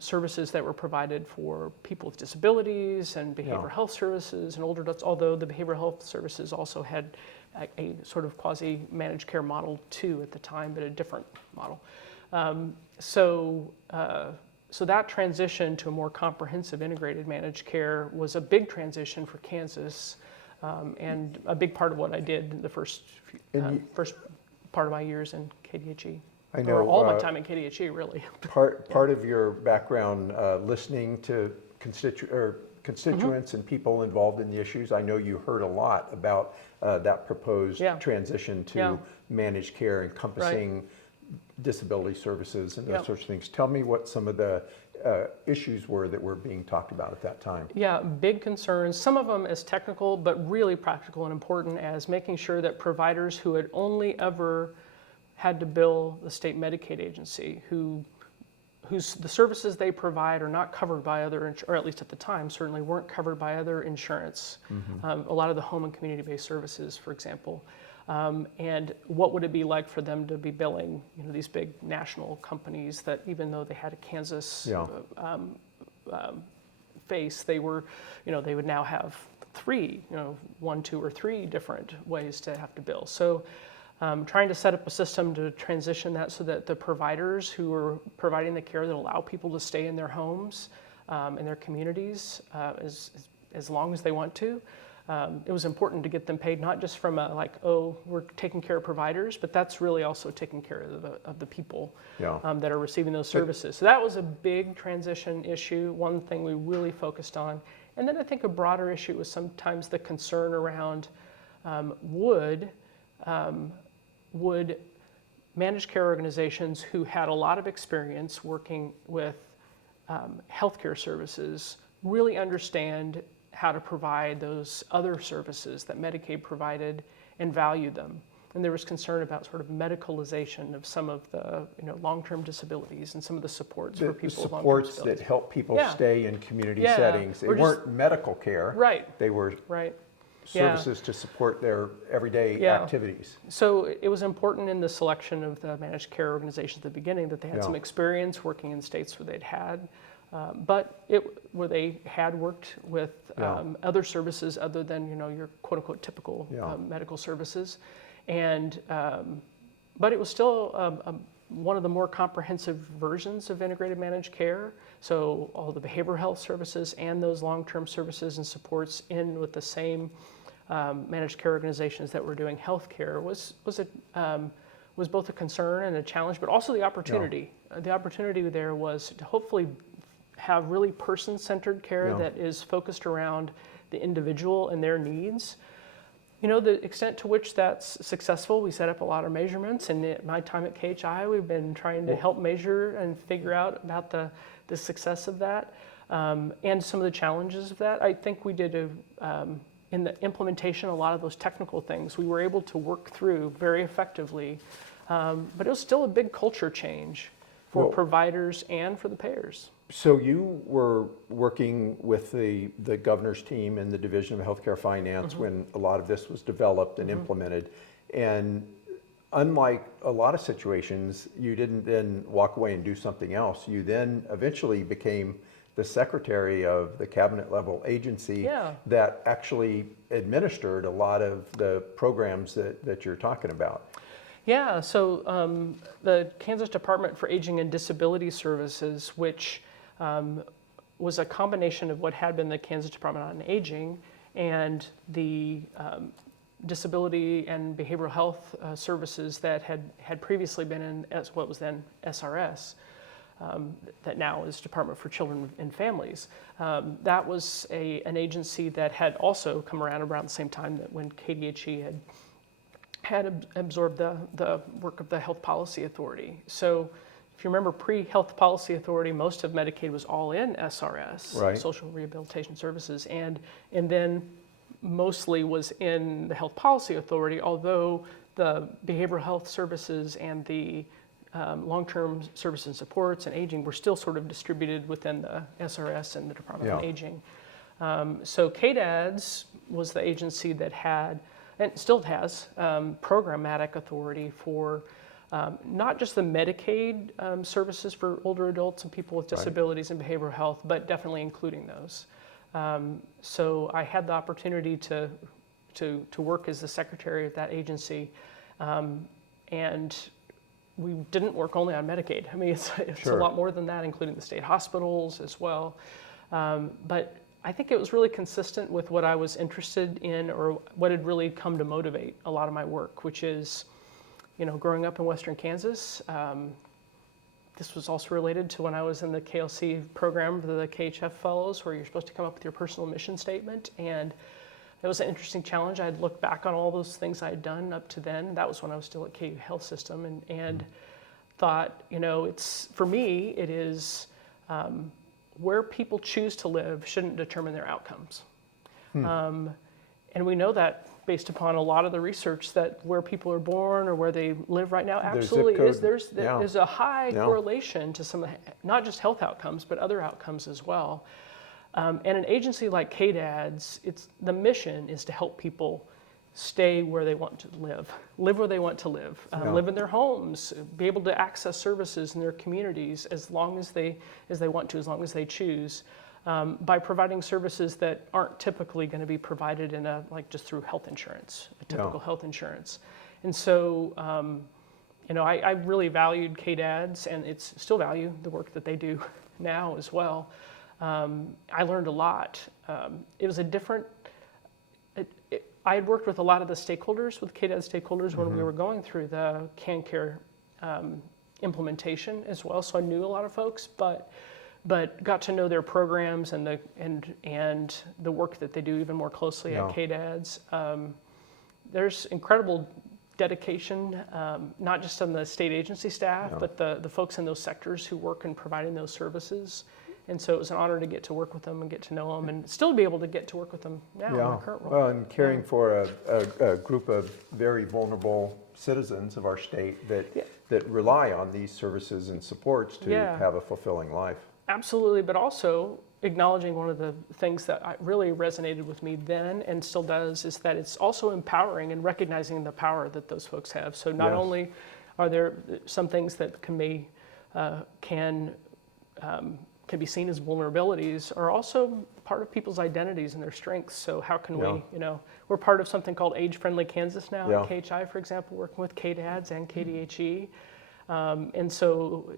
services that were provided for people with disabilities and behavioral health services and older adults, although the behavioral health services also had a sort of quasi-managed care model too at the time, but a different model. So that transition to a more comprehensive integrated managed care was a big transition for Kansas, and a big part of what I did in the first part of my years in KDHE. I know, or all my time in KDHE, really. Part of your background, listening to constituents and people involved in the issues, I know you heard a lot about that proposed transition to managed care encompassing disability services and those sorts of things. Tell me what some of the issues were that were being talked about at that time. Yeah, big concerns, some of them as technical, but really practical and important as making sure that providers who had only ever had to bill the state Medicaid agency, the services they provide are not covered by other, or at least at the time, certainly weren't covered by other insurance. A lot of the home and community-based services, for example. And what would it be like for them to be billing, these big national companies that, even though they had a Kansas face, they were, they would now have one, two, or three different ways to have to bill. So. Trying to set up a system to transition that so that the providers who are providing the care that allow people to stay in their homes, in their communities, as long as they want to. It was important to get them paid, not just from we're taking care of providers, but that's really also taking care of the people that are receiving those services. So that was a big transition issue, one thing we really focused on. And then I think a broader issue was sometimes the concern around would managed care organizations who had a lot of experience working with healthcare services really understand how to provide those other services that Medicaid provided and value them. And there was concern about sort of medicalization of some of the long-term disabilities and some of the supports for people with long-term disabilities. Supports that help people stay in community settings. They weren't medical care. Right. They were services to support their everyday activities. So it was important in the selection of the managed care organizations at the beginning that they had some experience working in states where they'd had but where they had worked with other services other than your quote unquote typical medical services, and but it was still one of the more comprehensive versions of integrated managed care. So all the behavioral health services and those long-term services and supports in with the same managed care organizations that were doing healthcare was both a concern and a challenge, but also the opportunity. The opportunity there was to hopefully have really person-centered care that is focused around the individual and their needs. The extent to which that's successful, we set up a lot of measurements, and at my time at KHI, we've been trying to help measure and figure out about the success of that, and some of the challenges of that. I think we did in the implementation, a lot of those technical things we were able to work through very effectively, but it was still a big culture change for providers and for the payers. So you were working with the governor's team and the Division of Healthcare Finance when a lot of this was developed and implemented. And unlike a lot of situations, you didn't then walk away and do something else. You then eventually became the secretary of the cabinet level agency that actually administered a lot of the programs that you're talking about. Yeah, so the Kansas Department for Aging and Disability Services, which was a combination of what had been the Kansas Department on Aging and the disability and behavioral health services that had previously been in what was then SRS, that now is Department for Children and Families. That was an agency that had also come around the same time that when KDHE had absorbed the work of the Health Policy Authority. So if you remember pre-Health Policy Authority, most of Medicaid was all in SRS, Social Rehabilitation Services, and then mostly was in the Health Policy Authority, although the behavioral health services and the long-term services and supports and aging were still sort of distributed within the SRS and the Department of Aging. So KDADS was the agency that had, and still has, programmatic authority for not just the Medicaid services for older adults and people with disabilities and behavioral health, but definitely including those. So I had the opportunity to work as the secretary of that agency, and we didn't work only on Medicaid. I mean, it's a lot more than that, including the state hospitals as well. But I think it was really consistent with what I was interested in, or what had really come to motivate a lot of my work, which is, growing up in Western Kansas. This was also related to when I was in the KLC program for the KHF Fellows, where you're supposed to come up with your personal mission statement. And it was an interesting challenge. I'd look back on all those things I had done up to then. That was when I was still at KU Health System, and thought, for me, it is where people choose to live shouldn't determine their outcomes. And we know that based upon a lot of the research, that where people are born or where they live right now absolutely is. There's a high correlation to some of the, not just health outcomes, but other outcomes as well. And an agency like KDADS, the mission is to help people stay where they want to live where they want to live in their homes, be able to access services in their communities as long as they want to, as long as they choose, by providing services that aren't typically going to be provided in just through health insurance, typical health insurance. And so, I really valued KDADS, and still value the work that they do now as well. I learned a lot. It was a different. I had worked with a lot of the stakeholders, with KDADS stakeholders, when we were going through the CanCare implementation as well. So I knew a lot of folks, but got to know their programs and the work that they do even more closely at KDADS. There's incredible dedication, not just on the state agency staff, but the folks in those sectors who work in providing those services. And so it was an honor to get to work with them and get to know them, and still be able to get to work with them now in my current role. Well, and caring for a group of very vulnerable citizens of our state that rely on these services and supports to have a fulfilling life. Absolutely, but also acknowledging one of the things that really resonated with me then and still does is that it's also empowering and recognizing the power that those folks have. So not only are there some things that can can be seen as vulnerabilities are also part of people's identities and their strengths. So how can we, we're part of something called Age Friendly Kansas now at KHI, for example, working with KDADS and KDHE. And so,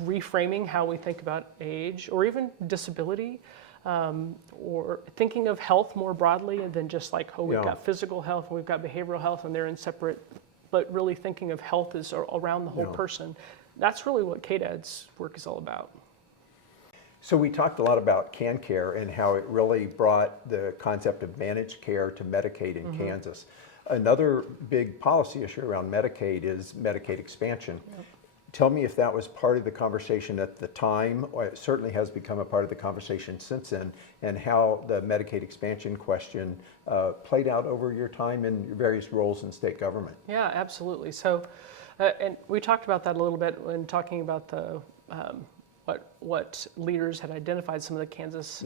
reframing how we think about age or even disability, or thinking of health more broadly than just like, we've got physical health and we've got behavioral health and they're in separate, but really thinking of health as around the whole person. That's really what KDAD's work is all about. So we talked a lot about CanCare and how it really brought the concept of managed care to Medicaid in Kansas. Another big policy issue around Medicaid is Medicaid expansion. Tell me if that was part of the conversation at the time, or it certainly has become a part of the conversation since then, and how the Medicaid expansion question played out over your time in your various roles in state government. Yeah, absolutely. So, and we talked about that a little bit when talking about the what leaders had identified, some of the Kansas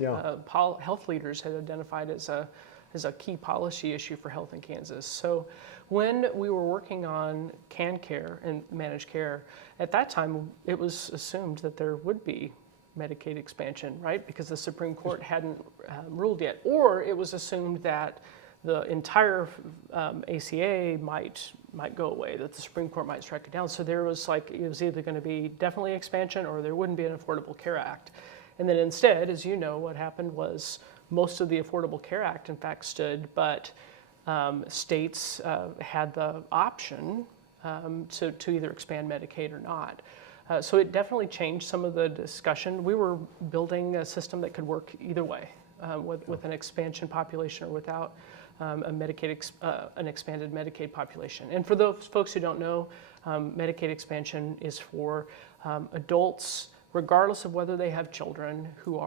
health leaders had identified as a key policy issue for health in Kansas. So when we were working on CanCare and managed care, at that time it was assumed that there would be Medicaid expansion, right? Because the Supreme Court hadn't ruled yet. Or it was assumed that the entire ACA might go away, that the Supreme Court might strike it down. So there was it was either going to be definitely expansion or there wouldn't be an Affordable Care Act. And then instead, as you know, what happened was most of the Affordable Care Act, in fact, stood, but states had the option to either expand Medicaid or not. So it definitely changed some of the discussion. We were building a system that could work either way, with an expansion population or without an expanded Medicaid population. And for those folks who don't know, Medicaid expansion is for adults, regardless of whether they have children, who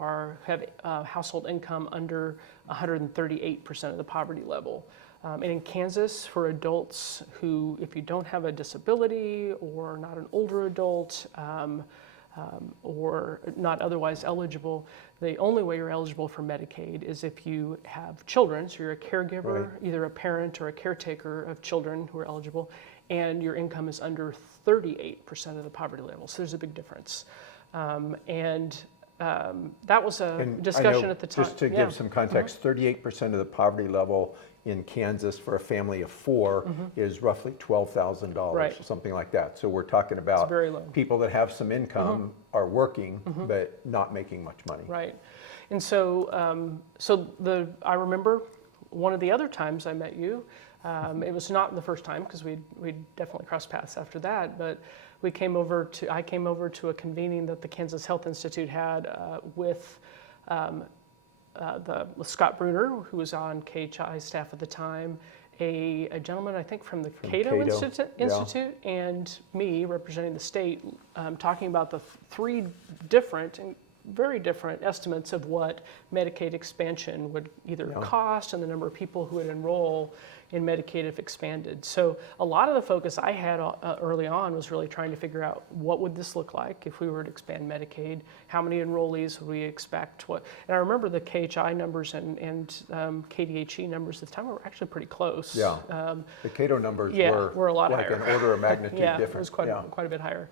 have household income under 138% of the poverty level. And in Kansas, for adults who, if you don't have a disability or not an older adult, or not otherwise eligible, the only way you're eligible for Medicaid is if you have children, so you're a caregiver, either a parent or a caretaker of children who are eligible, and your income is under 38% of the poverty level. So there's a big difference. That was a discussion at the time. Just to give some context, 38% of the poverty level in Kansas for a family of four is roughly $12,000, something like that. So we're talking about people that have some income, are working, but not making much money. Right. And so, I remember one of the other times I met you, it was not the first time because we definitely crossed paths after that, but I came over to a convening that the Kansas Health Institute had with Scott Bruner, who was on KHI staff at the time, a gentleman, I think, from the Cato Institute, and me representing the state, talking about the three different and very different estimates of what Medicaid expansion would either cost and the number of people who would enroll in Medicaid if expanded. So a lot of the focus I had early on was really trying to figure out what would this look like if we were to expand Medicaid, how many enrollees would we expect, and I remember the KHI numbers and KDHE numbers at the time were actually pretty close. The Cato numbers were a lot higher. An order of magnitude different. It was quite a bit higher.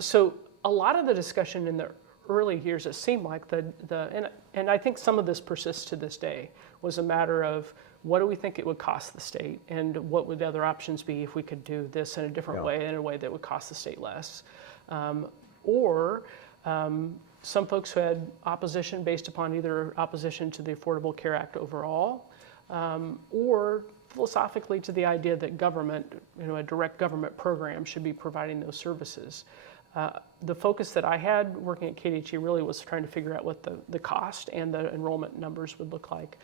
So a lot of the discussion in the early years, it seemed like and I think some of this persists to this day, was a matter of what do we think it would cost the state and what would the other options be if we could do this in a different way, in a way that would cost the state less. Some folks who had opposition based upon either opposition to the Affordable Care Act overall, or philosophically to the idea that government, a direct government program should be providing those services. The focus that I had working at KDHE really was trying to figure out what the cost and the enrollment numbers would look like.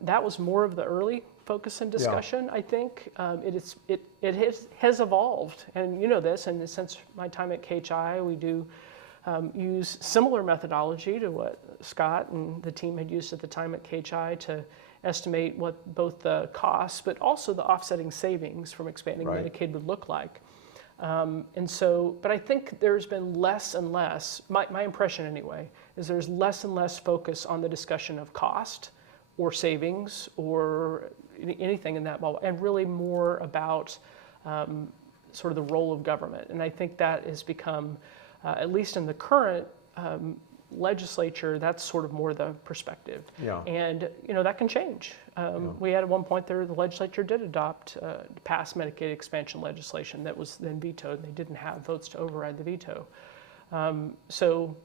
That was more of the early focus and discussion, I think. It has evolved, and you know this, and since my time at KHI, we do use similar methodology to what Scott and the team had used at the time at KHI to estimate what both the costs, but also the offsetting savings from expanding Medicaid would look like. But I think there's been less and less, my impression anyway, is there's less and less focus on the discussion of cost or savings or anything in that bubble, and really more about sort of the role of government. And I think that has become, at least in the current legislature, that's sort of more the perspective. Yeah. And, that can change. We had at one point there, the legislature did pass Medicaid expansion legislation that was then vetoed. They didn't have votes to override the veto. So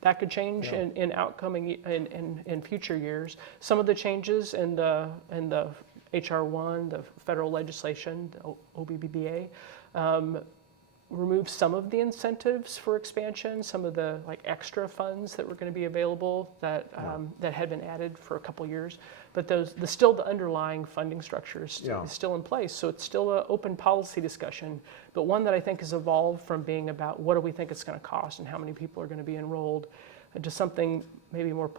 that could change in in future years. Some of the changes in the HR 1, the federal legislation, the OBBBA, remove some of the incentives for expansion, some of the extra funds that were going to be available that had been added for a couple years, but still the underlying funding structure is still in place. So it's still an open policy discussion, but one that I think has evolved from being about what do we think it's going to cost and how many people are going to be enrolled, to something maybe more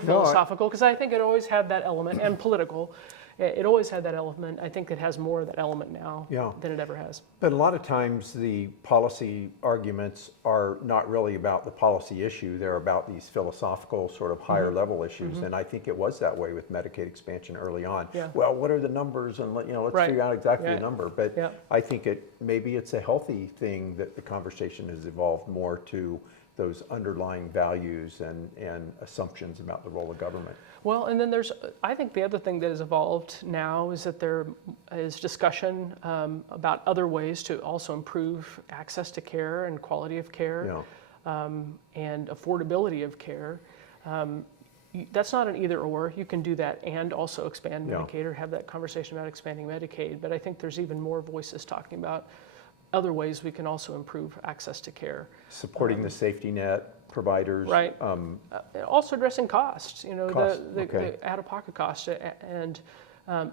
philosophical, because I think it always had that element, and political. It always had that element. I think it has more of that element now than it ever has. But a lot of times the policy arguments are not really about the policy issue. They're about these philosophical sort of higher level issues. And I think it was that way with Medicaid expansion early on. Yeah. Well, what are the numbers? And let's figure out exactly the number. But I think maybe it's a healthy thing that the conversation has evolved more to those underlying values and assumptions about the role of government. Well, and then I think the other thing that has evolved now is that there is discussion about other ways to also improve access to care and quality of care and affordability of care. That's not an either or. You can do that and also expand Medicaid or have that conversation about expanding Medicaid. But I think there's even more voices talking about other ways we can also improve access to care. Supporting the safety net providers. Right. Also addressing costs, the out-of-pocket costs. And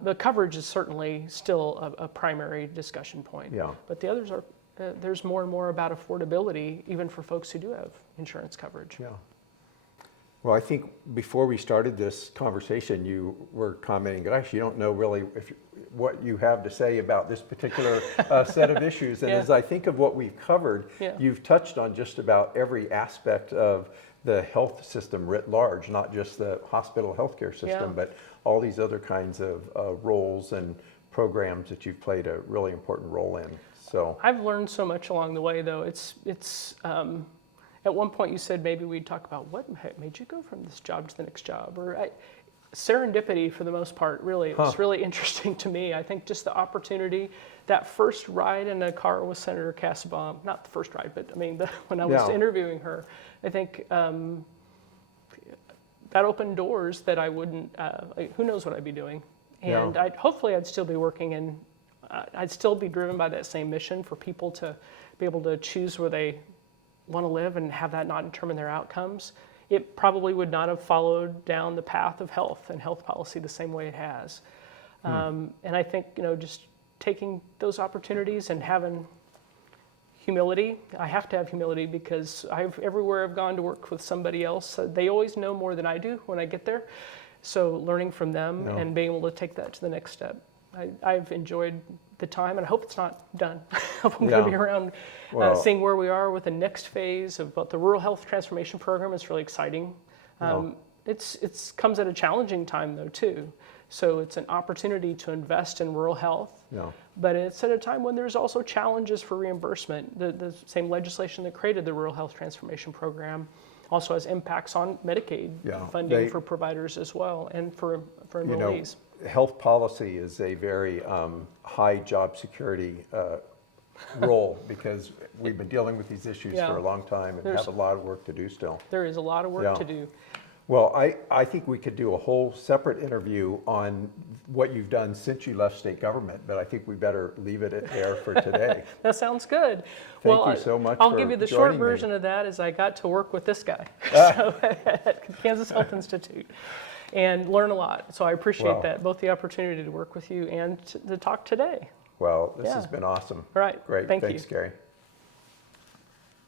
the coverage is certainly still a primary discussion point. Yeah. But the others are, there's more and more about affordability, even for folks who do have insurance coverage. Yeah. Well, I think before we started this conversation, you were commenting, gosh, you don't know really what you have to say about this particular set of issues. And as I think of what we've covered, you've touched on just about every aspect of the health system writ large, not just the hospital healthcare system, but all these other kinds of roles and programs that you've played a really important role in. So I've learned so much along the way, though. It's at one point you said maybe we'd talk about what made you go from this job to the next job, or serendipity for the most part. Really, it was really interesting to me. I think just the opportunity, that first ride in a car with Senator Kassebaum, not the first ride, but I mean when I was interviewing her, I think that opened doors that I wouldn't. Who knows what I'd be doing, and hopefully I'd still be working in. I'd still be driven by that same mission for people to be able to choose where they want to live and have that not determine their outcomes. It probably would not have followed down the path of health and health policy the same way it has. And I think, just taking those opportunities and having humility. I have to have humility because everywhere I've gone to work with somebody else, they always know more than I do when I get there. So learning from them and being able to take that to the next step. I've enjoyed the time, and I hope it's not done. I hope I'm going to be around seeing where we are with the next phase of the Rural Health Transformation Program. It's really exciting. It's comes at a challenging time, though, too. So it's an opportunity to invest in rural health, but it's at a time when there's also challenges for reimbursement. The same legislation that created the Rural Health Transformation Program also has impacts on Medicaid funding for providers as well, and for enrollees. Health policy is a very high job security role because we've been dealing with these issues for a long time and have a lot of work to do still. There is a lot of work to do. Well, I think we could do a whole separate interview on what you've done since you left state government, but I think we better leave it there for today. That sounds good. Thank you so much. I'll give you the short version of that is I got to work with this guy at Kansas Health Institute and learn a lot. So I appreciate that, both the opportunity to work with you and to talk today. Well, this has been awesome. All right. Great. Thanks, Gary.